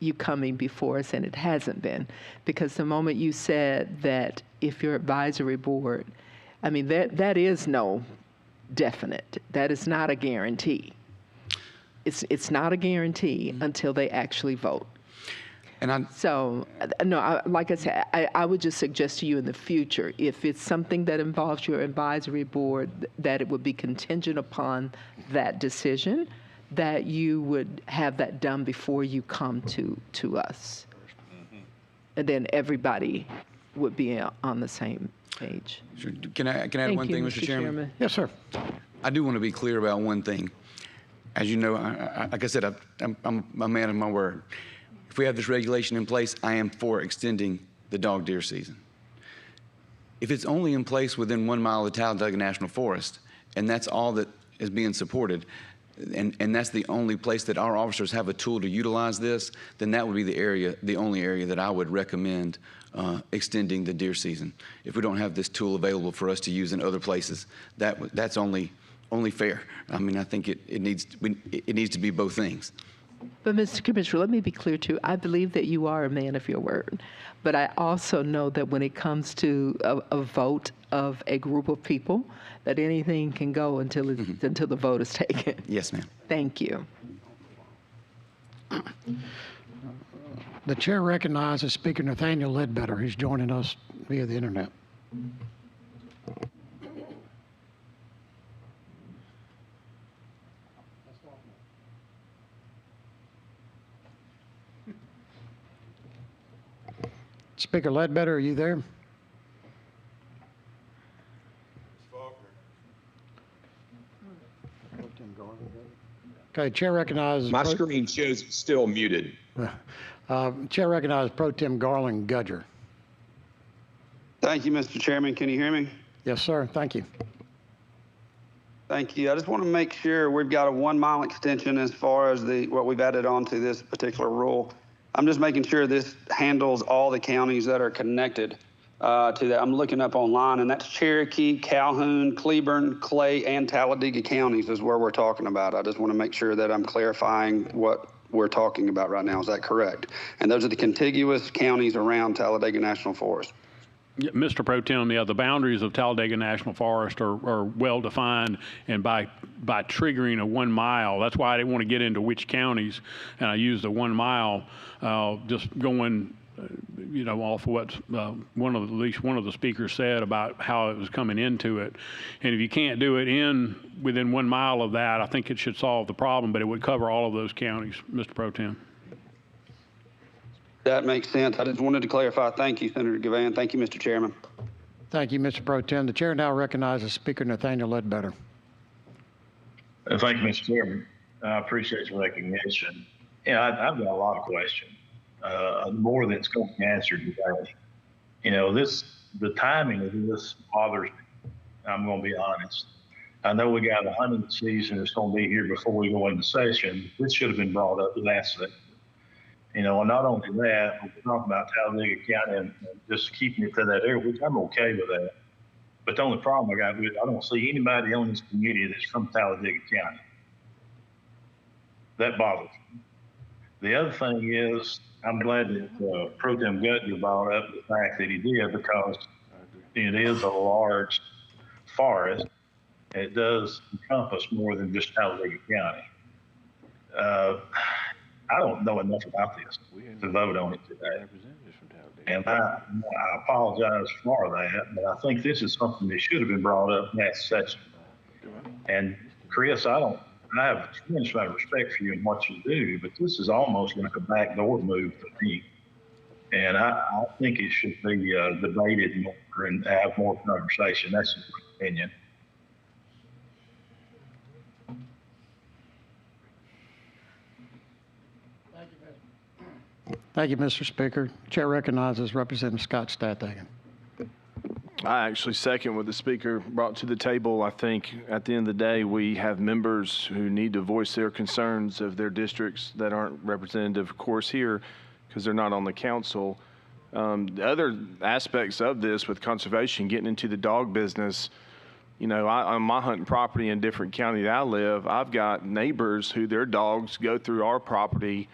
you coming before us and it hasn't been. Because the moment you said that if your advisory board, I mean, that is no definite. That is not a guarantee. It's not a guarantee until they actually vote. And like I said, I would just suggest to you in the future, if it's something that involves your advisory board, that it would be contingent upon that decision, that you would have that done before you come to us. And then everybody would be on the same page. Sure. Can I add one thing, Mr. Chairman? Yes, sir. I do want to be clear about one thing. As you know, like I said, I'm a man of my word. If we have this regulation in place, I am for extending the dog deer season. If it's only in place within 1 mile of the Talladega National Forest, and that's all that is being supported, and that's the only place that our officers have a tool to utilize this, then that would be the only area that I would recommend extending the deer season. If we don't have this tool available for us to use in other places, that's only fair. I mean, I think it needs to be both things. But Mr. Commissioner, let me be clear too. I believe that you are a man of your word, but I also know that when it comes to a vote of a group of people, that anything can go until until the vote is taken. Yes, ma'am. Thank you. The chair recognizes Speaker Nathaniel Ledbetter, who's joining us via the internet. Speaker Ledbetter, are you there? Okay, chair recognizes. My screen shows still muted. Chair recognizes Pro Tem Garland Gudger. Thank you, Mr. Chairman. Can you hear me? Yes, sir. Thank you. Thank you. I just want to make sure we've got a 1 mile extension as far as what we've added on to this particular rule. I'm just making sure this handles all the counties that are connected to that. I'm looking up online, and that's Cherokee, Calhoun, Cleburne, Clay, and Talladega counties is where we're talking about. I just want to make sure that I'm clarifying what we're talking about right now. Is that correct? And those are the contiguous counties around Talladega National Forest. Yeah, Mr. Pro Tem, yeah, the boundaries of Talladega National Forest are well defined, and by triggering a 1 mile, that's why I didn't want to get into which counties, and I used the 1 mile, just going, off of what at least one of the speakers said about how it was coming into it. And if you can't do it within 1 mile of that, I think it should solve the problem, but it would cover all of those counties, Mr. Pro Tem. That makes sense. I just wanted to clarify. Thank you, Senator Gavan. Thank you, Mr. Chairman. Thank you, Mr. Pro Tem. The chair now recognizes Speaker Nathaniel Ledbetter. Thank you, Mr. Chairman. I appreciate your recognition. Yeah, I've got a lot of questions, more than it's going to be answered today. The timing of this bothers me. I'm going to be honest. I know we got a hunting season that's going to be here before we go into session. This should have been brought up last session. And not only that, but we're talking about Talladega County and just keeping it to that area, which I'm okay with that. But the only problem I got with it, I don't see anybody on this community that's from Talladega County. That bothers me. The other thing is, I'm glad that Pro Tem Gutger brought up the fact that he did, because it is a large forest. And it does encompass more than just Talladega County. I don't know enough about this to vote on it today. And I apologize for that, but I think this is something that should have been brought up last session. And Chris, I have a tremendous amount of respect for you and what you do, but this is almost like a backdoor move to me. And I think it should be debated more and have more conversation. That's my opinion. Thank you, Mr. Speaker. Chair recognizes Representative Scott Stadthagen. I actually second what the speaker brought to the table. I think at the end of the day, we have members who need to voice their concerns of their districts that aren't representative, of course, here, because they're not on the council. The other aspects of this with conservation, getting into the dog business, on my hunting property in different county that I live, I've got neighbors who their dogs go through our property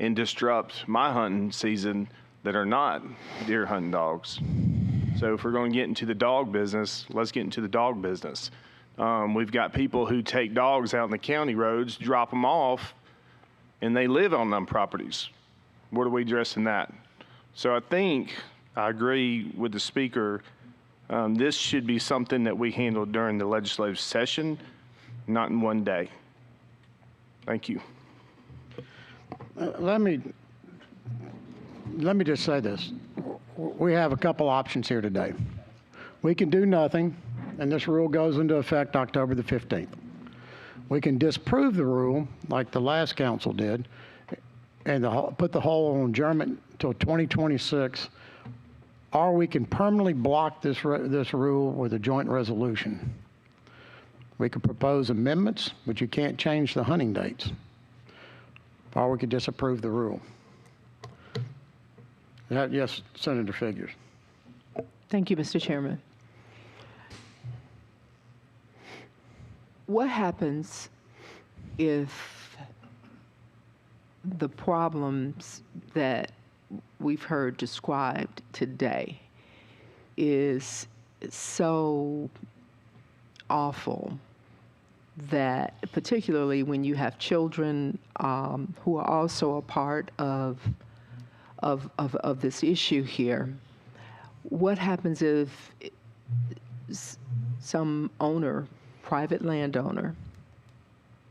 and disrupt my hunting season that are not deer hunting dogs. So if we're going to get into the dog business, let's get into the dog business. We've got people who take dogs out on the county roads, drop them off, and they live on them properties. What are we addressing that? So I think I agree with the speaker. This should be something that we handle during the legislative session, not in one day. Thank you. Let me just say this. We have a couple options here today. We can do nothing, and this rule goes into effect October the 15th. We can disprove the rule, like the last council did, and put the whole on adjournment until 2026, or we can permanently block this rule with a joint resolution. We could propose amendments, but you can't change the hunting dates. Or we could disapprove the rule. Yes, Senator Figures. Thank you, Mr. Chairman. What happens if the problems that we've heard described today is so awful that, particularly when you have children who are also a part of this issue here, what happens if some owner, private landowner,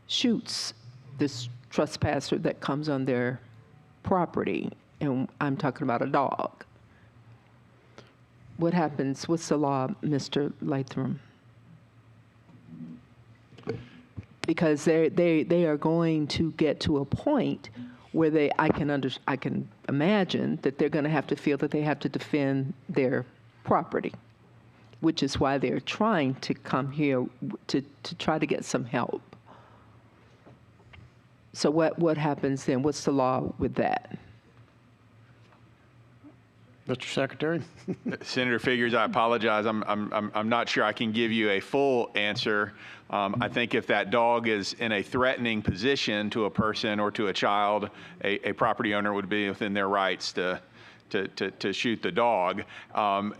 shoots this trespasser that comes on their property, and I'm talking about a dog? What happens? What's the law, Mr. Latham? Because they are going to get to a point where I can imagine that they're going to have to feel that they have to defend their property, which is why they're trying to come here to try to get some help. So what happens then? What's the law with that? Mr. Secretary? Senator Figures, I apologize. I'm not sure I can give you a full answer. I think if that dog is in a threatening position to a person or to a child, a property owner would be within their rights to shoot the dog.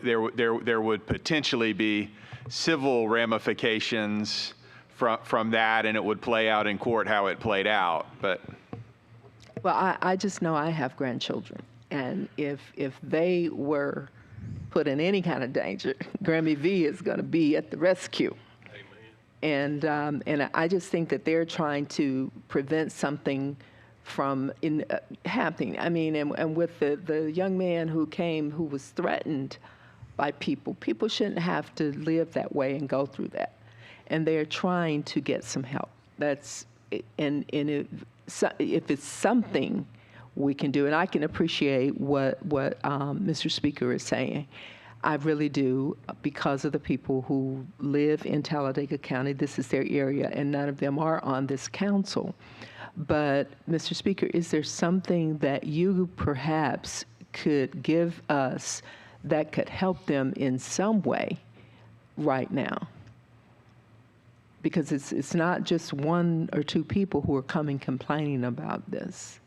There would potentially be civil ramifications from that, and it would play out in court how it played out. But well, I just know I have grandchildren. And if they were put in any kind of danger, Grammy V is going to be at the rescue. Amen. And I just think that they're trying to prevent something from happening. I mean, and with the young man who came, who was threatened by people shouldn't have to live that way and go through that. And they're trying to get some help. And if it's something we can do, and I can appreciate what Mr. Speaker is saying. I really do, because of the people who live in Talladega County. This is their area, and none of them are on this council. But, Mr. Speaker, is there something that you perhaps could give us that could help them in some way right now? Because it's not just one or two people who are coming complaining about this.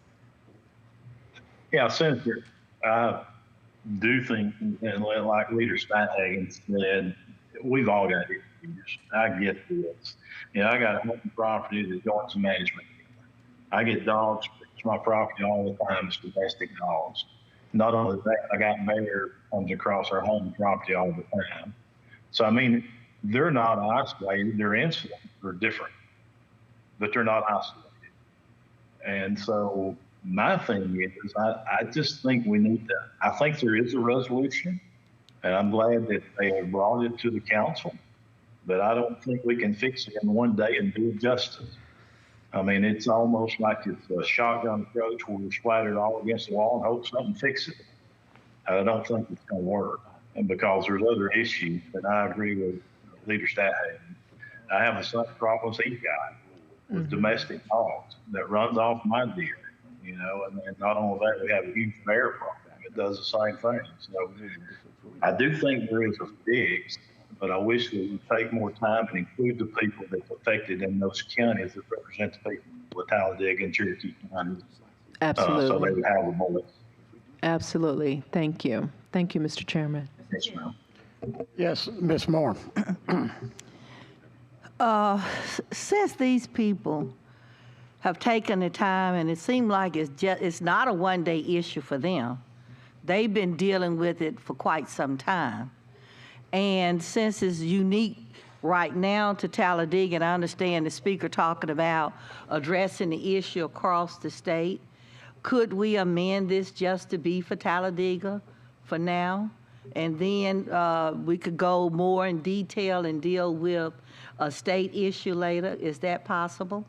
Yeah, Senator, I do think, and like Leader Steinhagen said, we've all got issues. I get this. You know, I got a home property that's going to management. I get dogs to my property all the time, it's domestic dogs. Not only that, I got bear comes across our home property all the time. So, I mean, they're not isolated, their incidents are different, but they're not isolated. And so, my thing is, I just think we need to, I think there is a resolution, and I'm glad that they have brought it to the council, but I don't think we can fix it in one day and do it justice. I mean, it's almost like it's a shotgun approach where we splatter it all against the wall and hope something fixes it. I don't think it's going to work, and because there's other issues, and I agree with Leader Steinhagen. I have the same problems he's got with domestic dogs that runs off my deer. You know, and not only that, we have a huge bear problem. It does the same thing. So I do think there is a fix, but I wish we would take more time and include the people that's affected in those counties that represent the people with Talladega and Cherokee counties. Absolutely. So they would have a voice. Absolutely. Thank you. Thank you, Mr. Chairman. Yes, ma'am. Yes, Ms. Moore. Since these people have taken the time, and it seemed like it's not a one-day issue for them. They've been dealing with it for quite some time. And since it's unique right now to Talladega, and I understand the speaker talking about addressing the issue across the state, could we amend this just to be for Talladega for now? And then we could go more in detail and deal with a state issue later. Is that possible?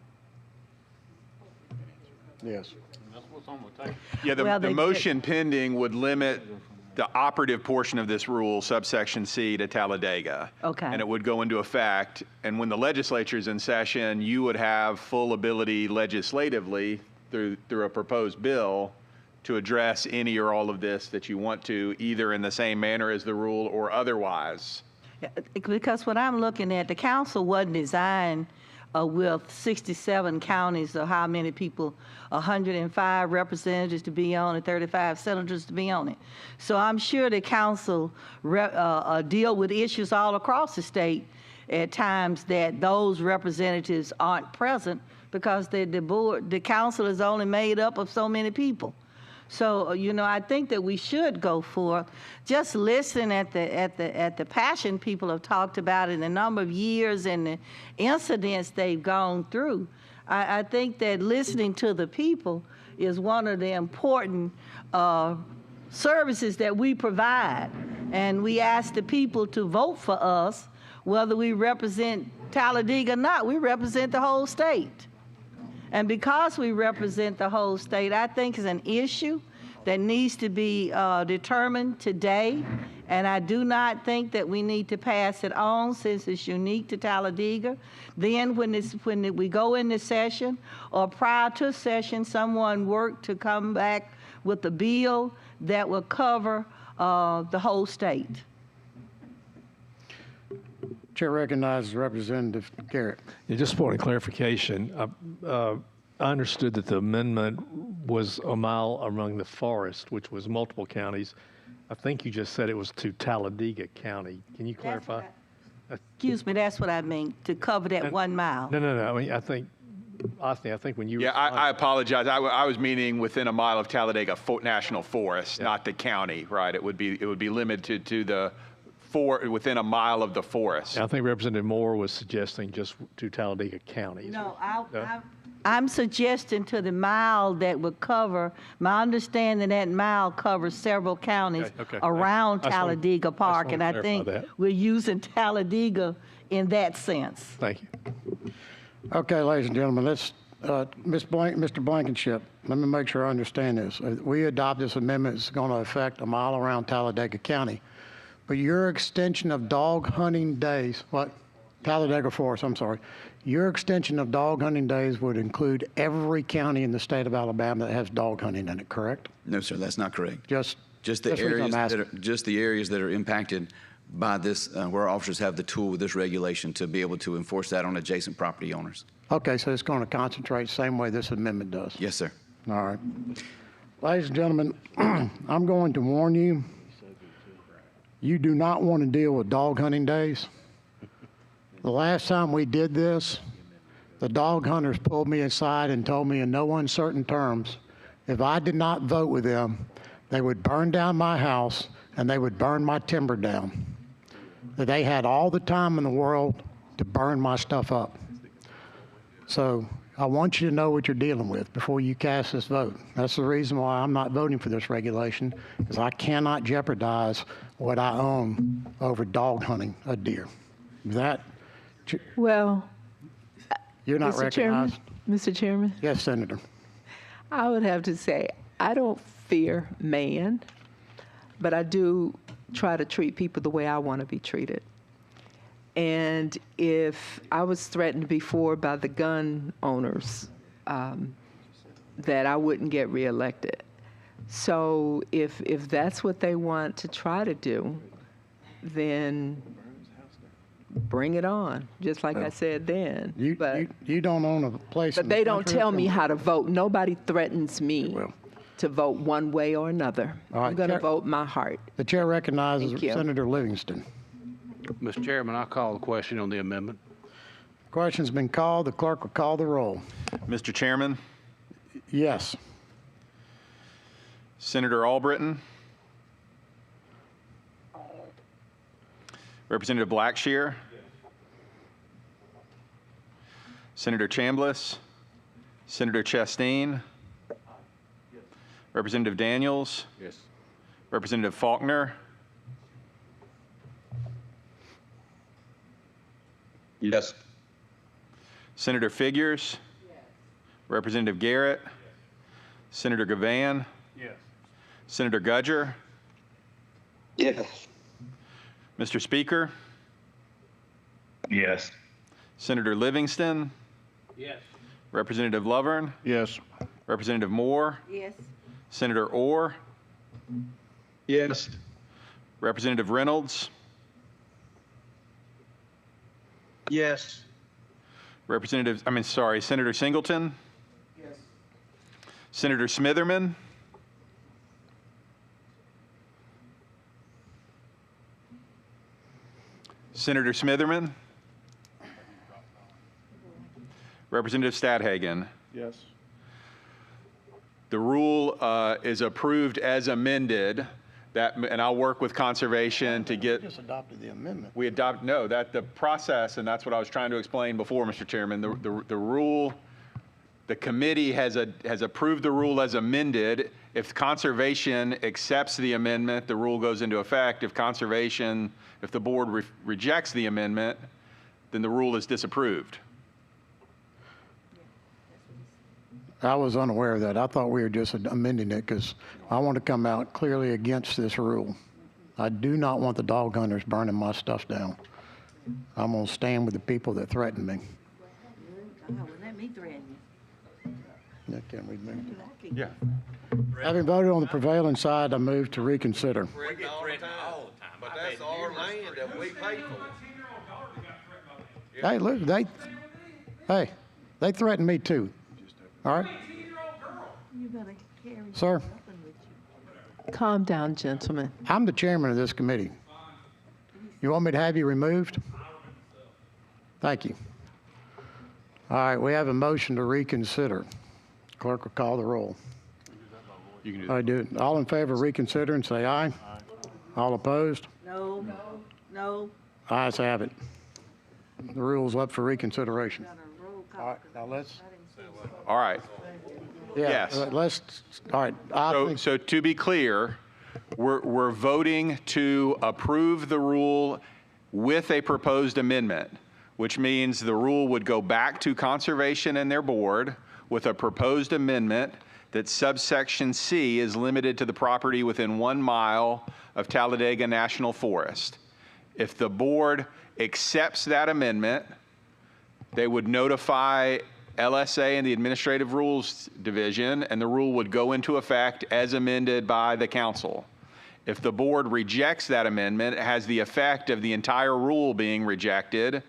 Yes. Yeah, the motion pending would limit the operative portion of this rule, subsection C, to Talladega. Okay. And it would go into effect. And when the legislature is in session, you would have full ability legislatively through a proposed bill to address any or all of this that you want to, either in the same manner as the rule or otherwise. Because what I'm looking at, the council wasn't designed with 67 counties, or how many people, 105 representatives to be on it, 35 senators to be on it. So I'm sure the council deal with issues all across the state at times that those representatives aren't present because the council is only made up of so many people. So, you know, I think that we should go for just listen at the passion people have talked about in the number of years and the incidents they've gone through. I think that listening to the people is one of the important services that we provide. And we ask the people to vote for us, whether we represent Talladega or not. We represent the whole state. And because we represent the whole state, I think it's an issue that needs to be determined today. And I do not think that we need to pass it on since it's unique to Talladega. Then when we go into session or prior to session, someone work to come back with a bill that will cover the whole state. Chair recognizes Representative Garrett. Yeah, just a point of clarification. I understood that the amendment was a mile around the forest, which was multiple counties. I think you just said it was to Talladega County. Can you clarify? Excuse me, that's what I mean, to cover that 1 mile. No. I mean, I think when you. Yeah, I apologize. I was meaning within a mile of Talladega National Forest, not the county, right? It would be limited to the within a mile of the forest. I think Representative Moore was suggesting just to Talladega County. No, I'm suggesting to the mile that would cover, my understanding that mile covers several counties around Talladega Park, and I think we're using Talladega in that sense. Thank you. Okay, ladies and gentlemen, let's, Mr. Blankenship, let me make sure I understand this. We adopt this amendment, it's going to affect a mile around Talladega County. But your extension of dog hunting days, Talladega Forest, I'm sorry. Your extension of dog hunting days would include every county in the state of Alabama that has dog hunting in it, correct? No, sir, that's not correct. Just the areas that are impacted by this, where our officers have the tool with this regulation to be able to enforce that on adjacent property owners. Okay, so it's going to concentrate the same way this amendment does? Yes, sir. All right. Ladies and gentlemen, I'm going to warn you, you do not want to deal with dog hunting days. The last time we did this, the dog hunters pulled me aside and told me in no uncertain terms, if I did not vote with them, they would burn down my house and they would burn my timber down. That they had all the time in the world to burn my stuff up. So I want you to know what you're dealing with before you cast this vote. That's the reason why I'm not voting for this regulation, because I cannot jeopardize what I own over dog hunting a deer. Well, you're not recognized. Mr. Chairman? Yes, Senator. I would have to say, I don't fear man, but I do try to treat people the way I want to be treated. And if I was threatened before by the gun owners, that I wouldn't get reelected. So if that's what they want to try to do, then bring it on, just like I said then. You don't own a place. But they don't tell me how to vote. Nobody threatens me to vote one way or another. I'm going to vote my heart. The chair recognizes Senator Livingston. Mr. Chairman, I call the question on the amendment. Question's been called. The clerk will call the roll. Mr. Chairman? Yes. Senator Albritton? Representative Blackshear? Senator Chambliss? Senator Chastain? Representative Daniels? Yes. Representative Faulkner? Yes. Senator Figures? Yes. Representative Garrett? Senator Gavan? Yes. Senator Gudger? Yes. Mr. Speaker? Yes. Senator Livingston? Yes. Representative Lovern? Yes. Representative Moore? Yes. Senator Orr? Yes. Representative Reynolds? Yes. Senator Singleton? Yes. Senator Smitherman? Senator Smitherman? Representative Stadhagen? Yes. The rule is approved as amended. And I'll work with conservation to get. We just adopted the amendment. That the process, and that's what I was trying to explain before, Mr. Chairman. The rule, the committee has approved the rule as amended. If conservation accepts the amendment, the rule goes into effect. If the board rejects the amendment, then the rule is disapproved. I was unaware of that. I thought we were just amending it because I want to come out clearly against this rule. I do not want the dog hunters burning my stuff down. I'm going to stand with the people that threaten me. Let me threaten you. Yeah, can we move? Yeah. Having voted on the prevailing side, I move to reconsider. We get threatened all the time, but that's our land that we pay for. Hey, look, they threatened me too. All right? You better carry Sir, Calm down, gentlemen. I'm the chairman of this committee. You want me to have you removed? Thank you. All right, we have a motion to reconsider. Clerk will call the roll. You can do I do. All in favor of reconsidering, say aye. Aye. All opposed? No. No. Ayes have it. The rule's up for reconsideration. All right, now let's. All right. Yeah, Yes. all right. So to be clear, we're voting to approve the rule with a proposed amendment, which means the rule would go back to conservation and their board with a proposed amendment that subsection C is limited to the property within 1 mile of Talladega National Forest. If the board accepts that amendment, they would notify LSA and the Administrative Rules Division, and the rule would go into effect as amended by the council. If the board rejects that amendment, it has the effect of the entire rule being rejected,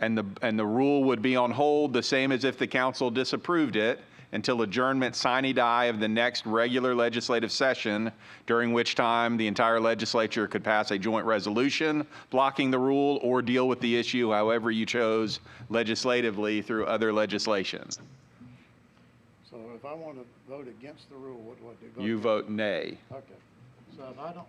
and the rule would be on hold, the same as if the council disapproved it, until adjournment sine die of the next regular legislative session, during which time the entire legislature could pass a joint resolution blocking the rule or deal with the issue however you chose legislatively through other legislation. So if I want to vote against the rule, what do I do? You vote nay. Okay. So if I don't.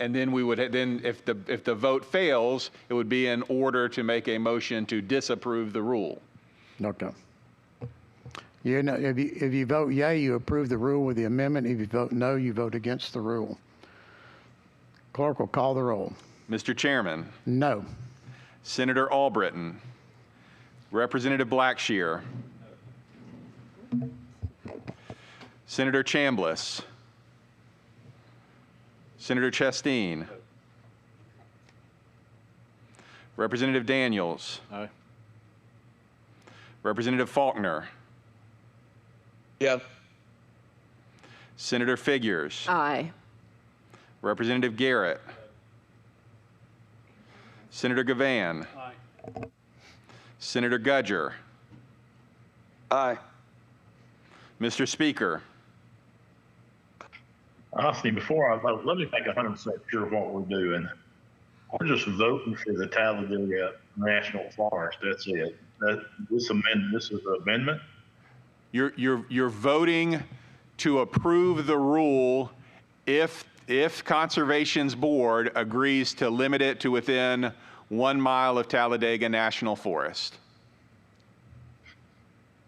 And then we would, if the vote fails, it would be in order to make a motion to disapprove the rule. Okay. You know, if you vote yea, you approve the rule with the amendment. If you vote no, you vote against the rule. Clerk will call the roll. Mr. Chairman. No. Senator Albritton. Representative Blackshear. Senator Chambliss. Senator Chasteen. Representative Daniels. Aye. Representative Faulkner. Yeah. Senator Figures. Aye. Representative Garrett. Senator Gavan. Aye. Senator Gudger. Aye. Mr. Speaker. Honestly, before I vote, let me make 100% sure of what we're doing. We're just voting for the Talladega National Forest. That's it. This is an amendment. You're voting to approve the rule if Conservation's board agrees to limit it to within 1 mile of Talladega National Forest.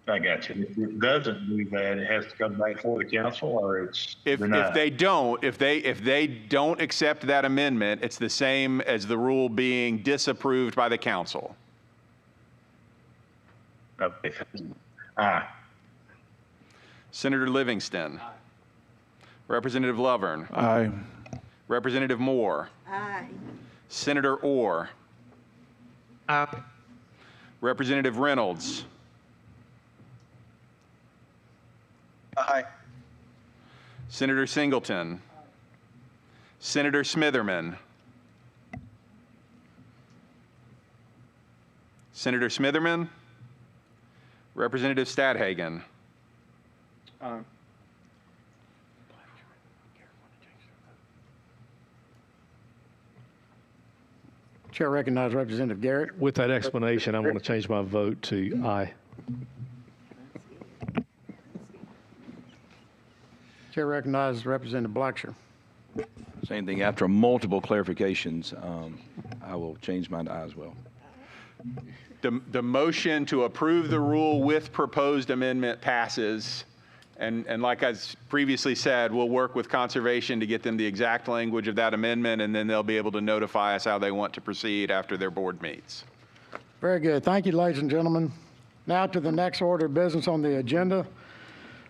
I got you. If it doesn't do that, it has to come back before the council, or it's denied. If they don't accept that amendment, it's the same as the rule being disapproved by the council. Okay. Aye. Senator Livingston. Aye. Representative Lovern. Aye. Representative Moore. Aye. Senator Orr. Aye. Representative Reynolds. Aye. Senator Singleton. Senator Smitherman. Senator Smitherman. Representative Stadhagen. Chair recognizes Representative Garrett. With that explanation, I want to change my vote to aye. Chair recognizes Representative Blacksher. Same thing. After multiple clarifications, I will change mine to aye as well. The motion to approve the rule with proposed amendment passes. And like I previously said, we'll work with Conservation to get them the exact language of that amendment, and then they'll be able to notify us how they want to proceed after their board meets. Very good. Thank you, ladies and gentlemen. Now to the next order of business on the agenda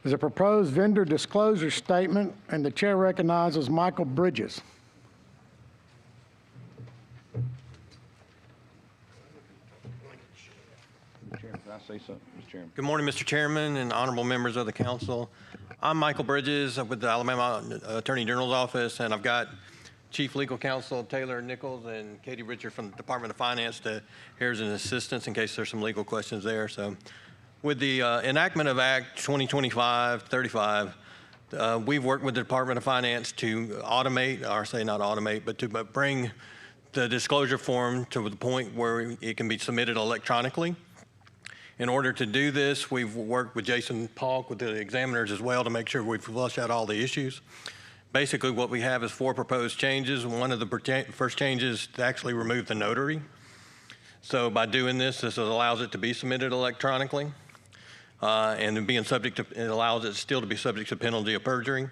is a proposed vendor disclosure statement, and the chair recognizes Michael Bridges. Can I say something, Mr. Chairman? Good morning, Mr. Chairman and honorable members of the council. I'm Michael Bridges with the Alabama Attorney General's Office, and I've got Chief Legal Counsel Taylor Nichols and Katie Richard from the Department of Finance here as an assistance in case there's some legal questions there. So with the enactment of Act 2025-35, we've worked with the Department of Finance to automate, or say not automate, but to bring the disclosure form to the point where it can be submitted electronically. In order to do this, we've worked with Jason Polk, with the examiners as well, to make sure we flush out all the issues. Basically, what we have is 4 proposed changes. One of the first changes to actually remove the notary. So by doing this allows it to be submitted electronically. And being subject to, it allows it still to be subject to penalty of perjury.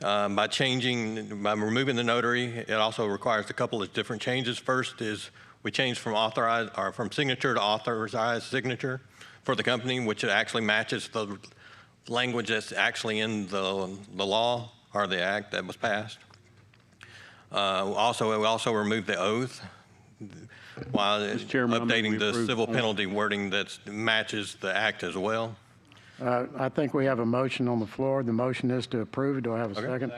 By removing the notary, it also requires a couple of different changes. First is we changed from signature to authorized signature for the company, which actually matches the language that's actually in the law or the act that was passed. We also removed the oath while updating the civil penalty wording that matches the act as well. I think we have a motion on the floor. The motion is to approve. Do I have a second?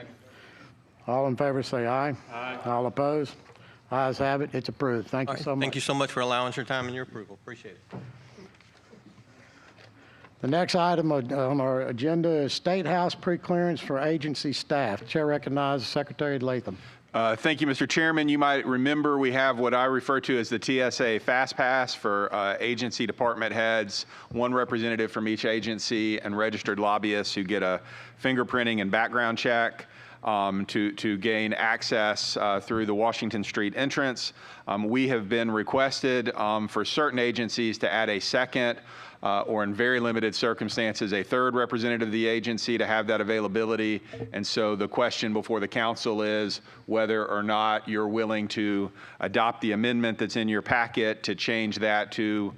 All in favor say aye. Aye. All opposed? Ayes have it. It's approved. Thank you so much. Thank you so much for allowing us your time and your approval. Appreciate it. The next item on our agenda is State House preclearance for agency staff. Chair recognizes Secretary Latham. Thank you, Mr. Chairman. You might remember we have what I refer to as the TSA Fast Pass for agency department heads, one representative from each agency, and registered lobbyists who get a fingerprinting and background check to gain access through the Washington Street entrance. We have been requested for certain agencies to add a second or in very limited circumstances, a third representative of the agency to have that availability. And so the question before the council is whether or not you're willing to adopt the amendment that's in your packet to change that to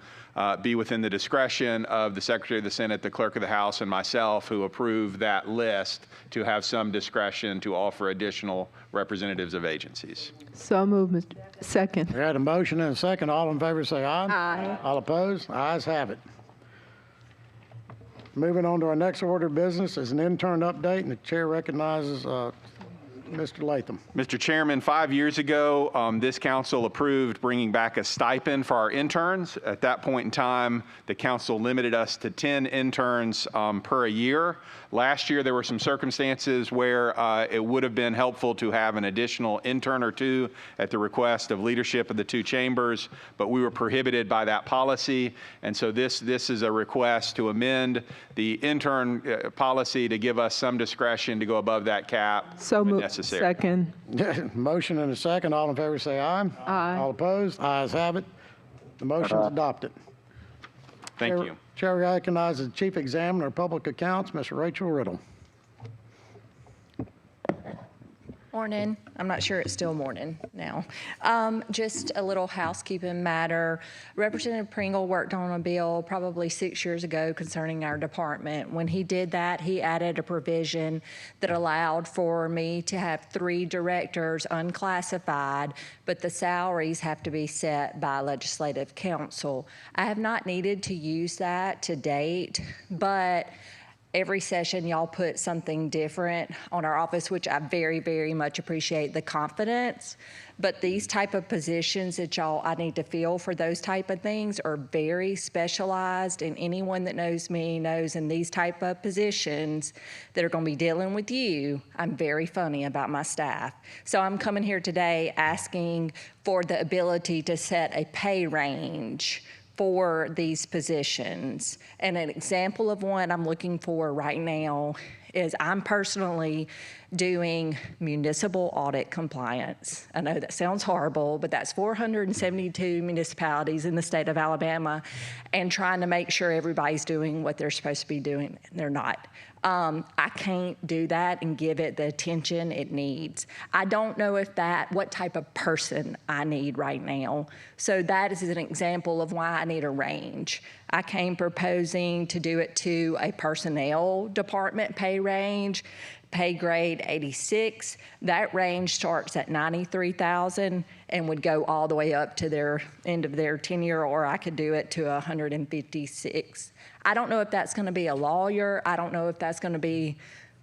be within the discretion of the Secretary of the Senate, the Clerk of the House, and myself, who approve that list, to have some discretion to offer additional representatives of agencies. So moved, Mr. Second. We had a motion and a second. All in favor say aye. Aye. All opposed? Ayes have it. Moving on to our next order of business is an intern update, and the chair recognizes Mr. Latham. Mr. Chairman, 5 years ago, this council approved bringing back a stipend for our interns. At that point in time, the council limited us to 10 interns per year. Last year, there were some circumstances where it would have been helpful to have an additional intern or two at the request of leadership of the two chambers, but we were prohibited by that policy. And so this is a request to amend the intern policy to give us some discretion to go above that cap So when moved. necessary. Second. Motion and a second. All in favor say aye. Aye. All opposed? Ayes have it. The motion is adopted. Thank you. Chair recognizes the Chief Examiner of Public Accounts, Ms. Rachel Riddle. Morning. I'm not sure it's still morning now. Just a little housekeeping matter. Representative Pringle worked on a bill probably 6 years ago concerning our department. When he did that, he added a provision that allowed for me to have 3 directors unclassified, but the salaries have to be set by legislative council. I have not needed to use that to date, but every session y'all put something different on our office, which I very, very much appreciate the confidence. But these type of positions that I need to fill for those type of things are very specialized, and anyone that knows me knows in these type of positions that are going to be dealing with you, I'm very funny about my staff. So I'm coming here today asking for the ability to set a pay range for these positions. And an example of one I'm looking for right now is I'm personally doing municipal audit compliance. I know that sounds horrible, but that's 472 municipalities in the state of Alabama, and trying to make sure everybody's doing what they're supposed to be doing. They're not. I can't do that and give it the attention it needs. I don't know what type of person I need right now. So that is an example of why I need a range. I came proposing to do it to a personnel department pay range, pay grade 86. That range starts at $93,000 and would go all the way up to their end of their tenure, or I could do it to $156,000. I don't know if that's going to be a lawyer. I don't know if that's going to be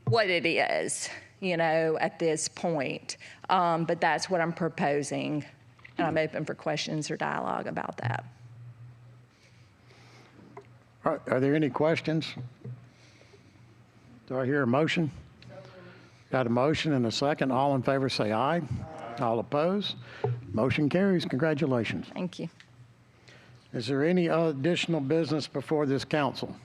what it is, at this point. But that's what I'm proposing, and I'm open for questions or dialogue about that. Are there any questions? Do I hear a motion? Got a motion and a second. All in favor say aye. All opposed? Motion carries. Congratulations. Thank you. Is there any additional business before this council?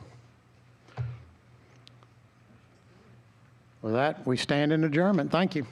With that, we stand in adjournment. Thank you.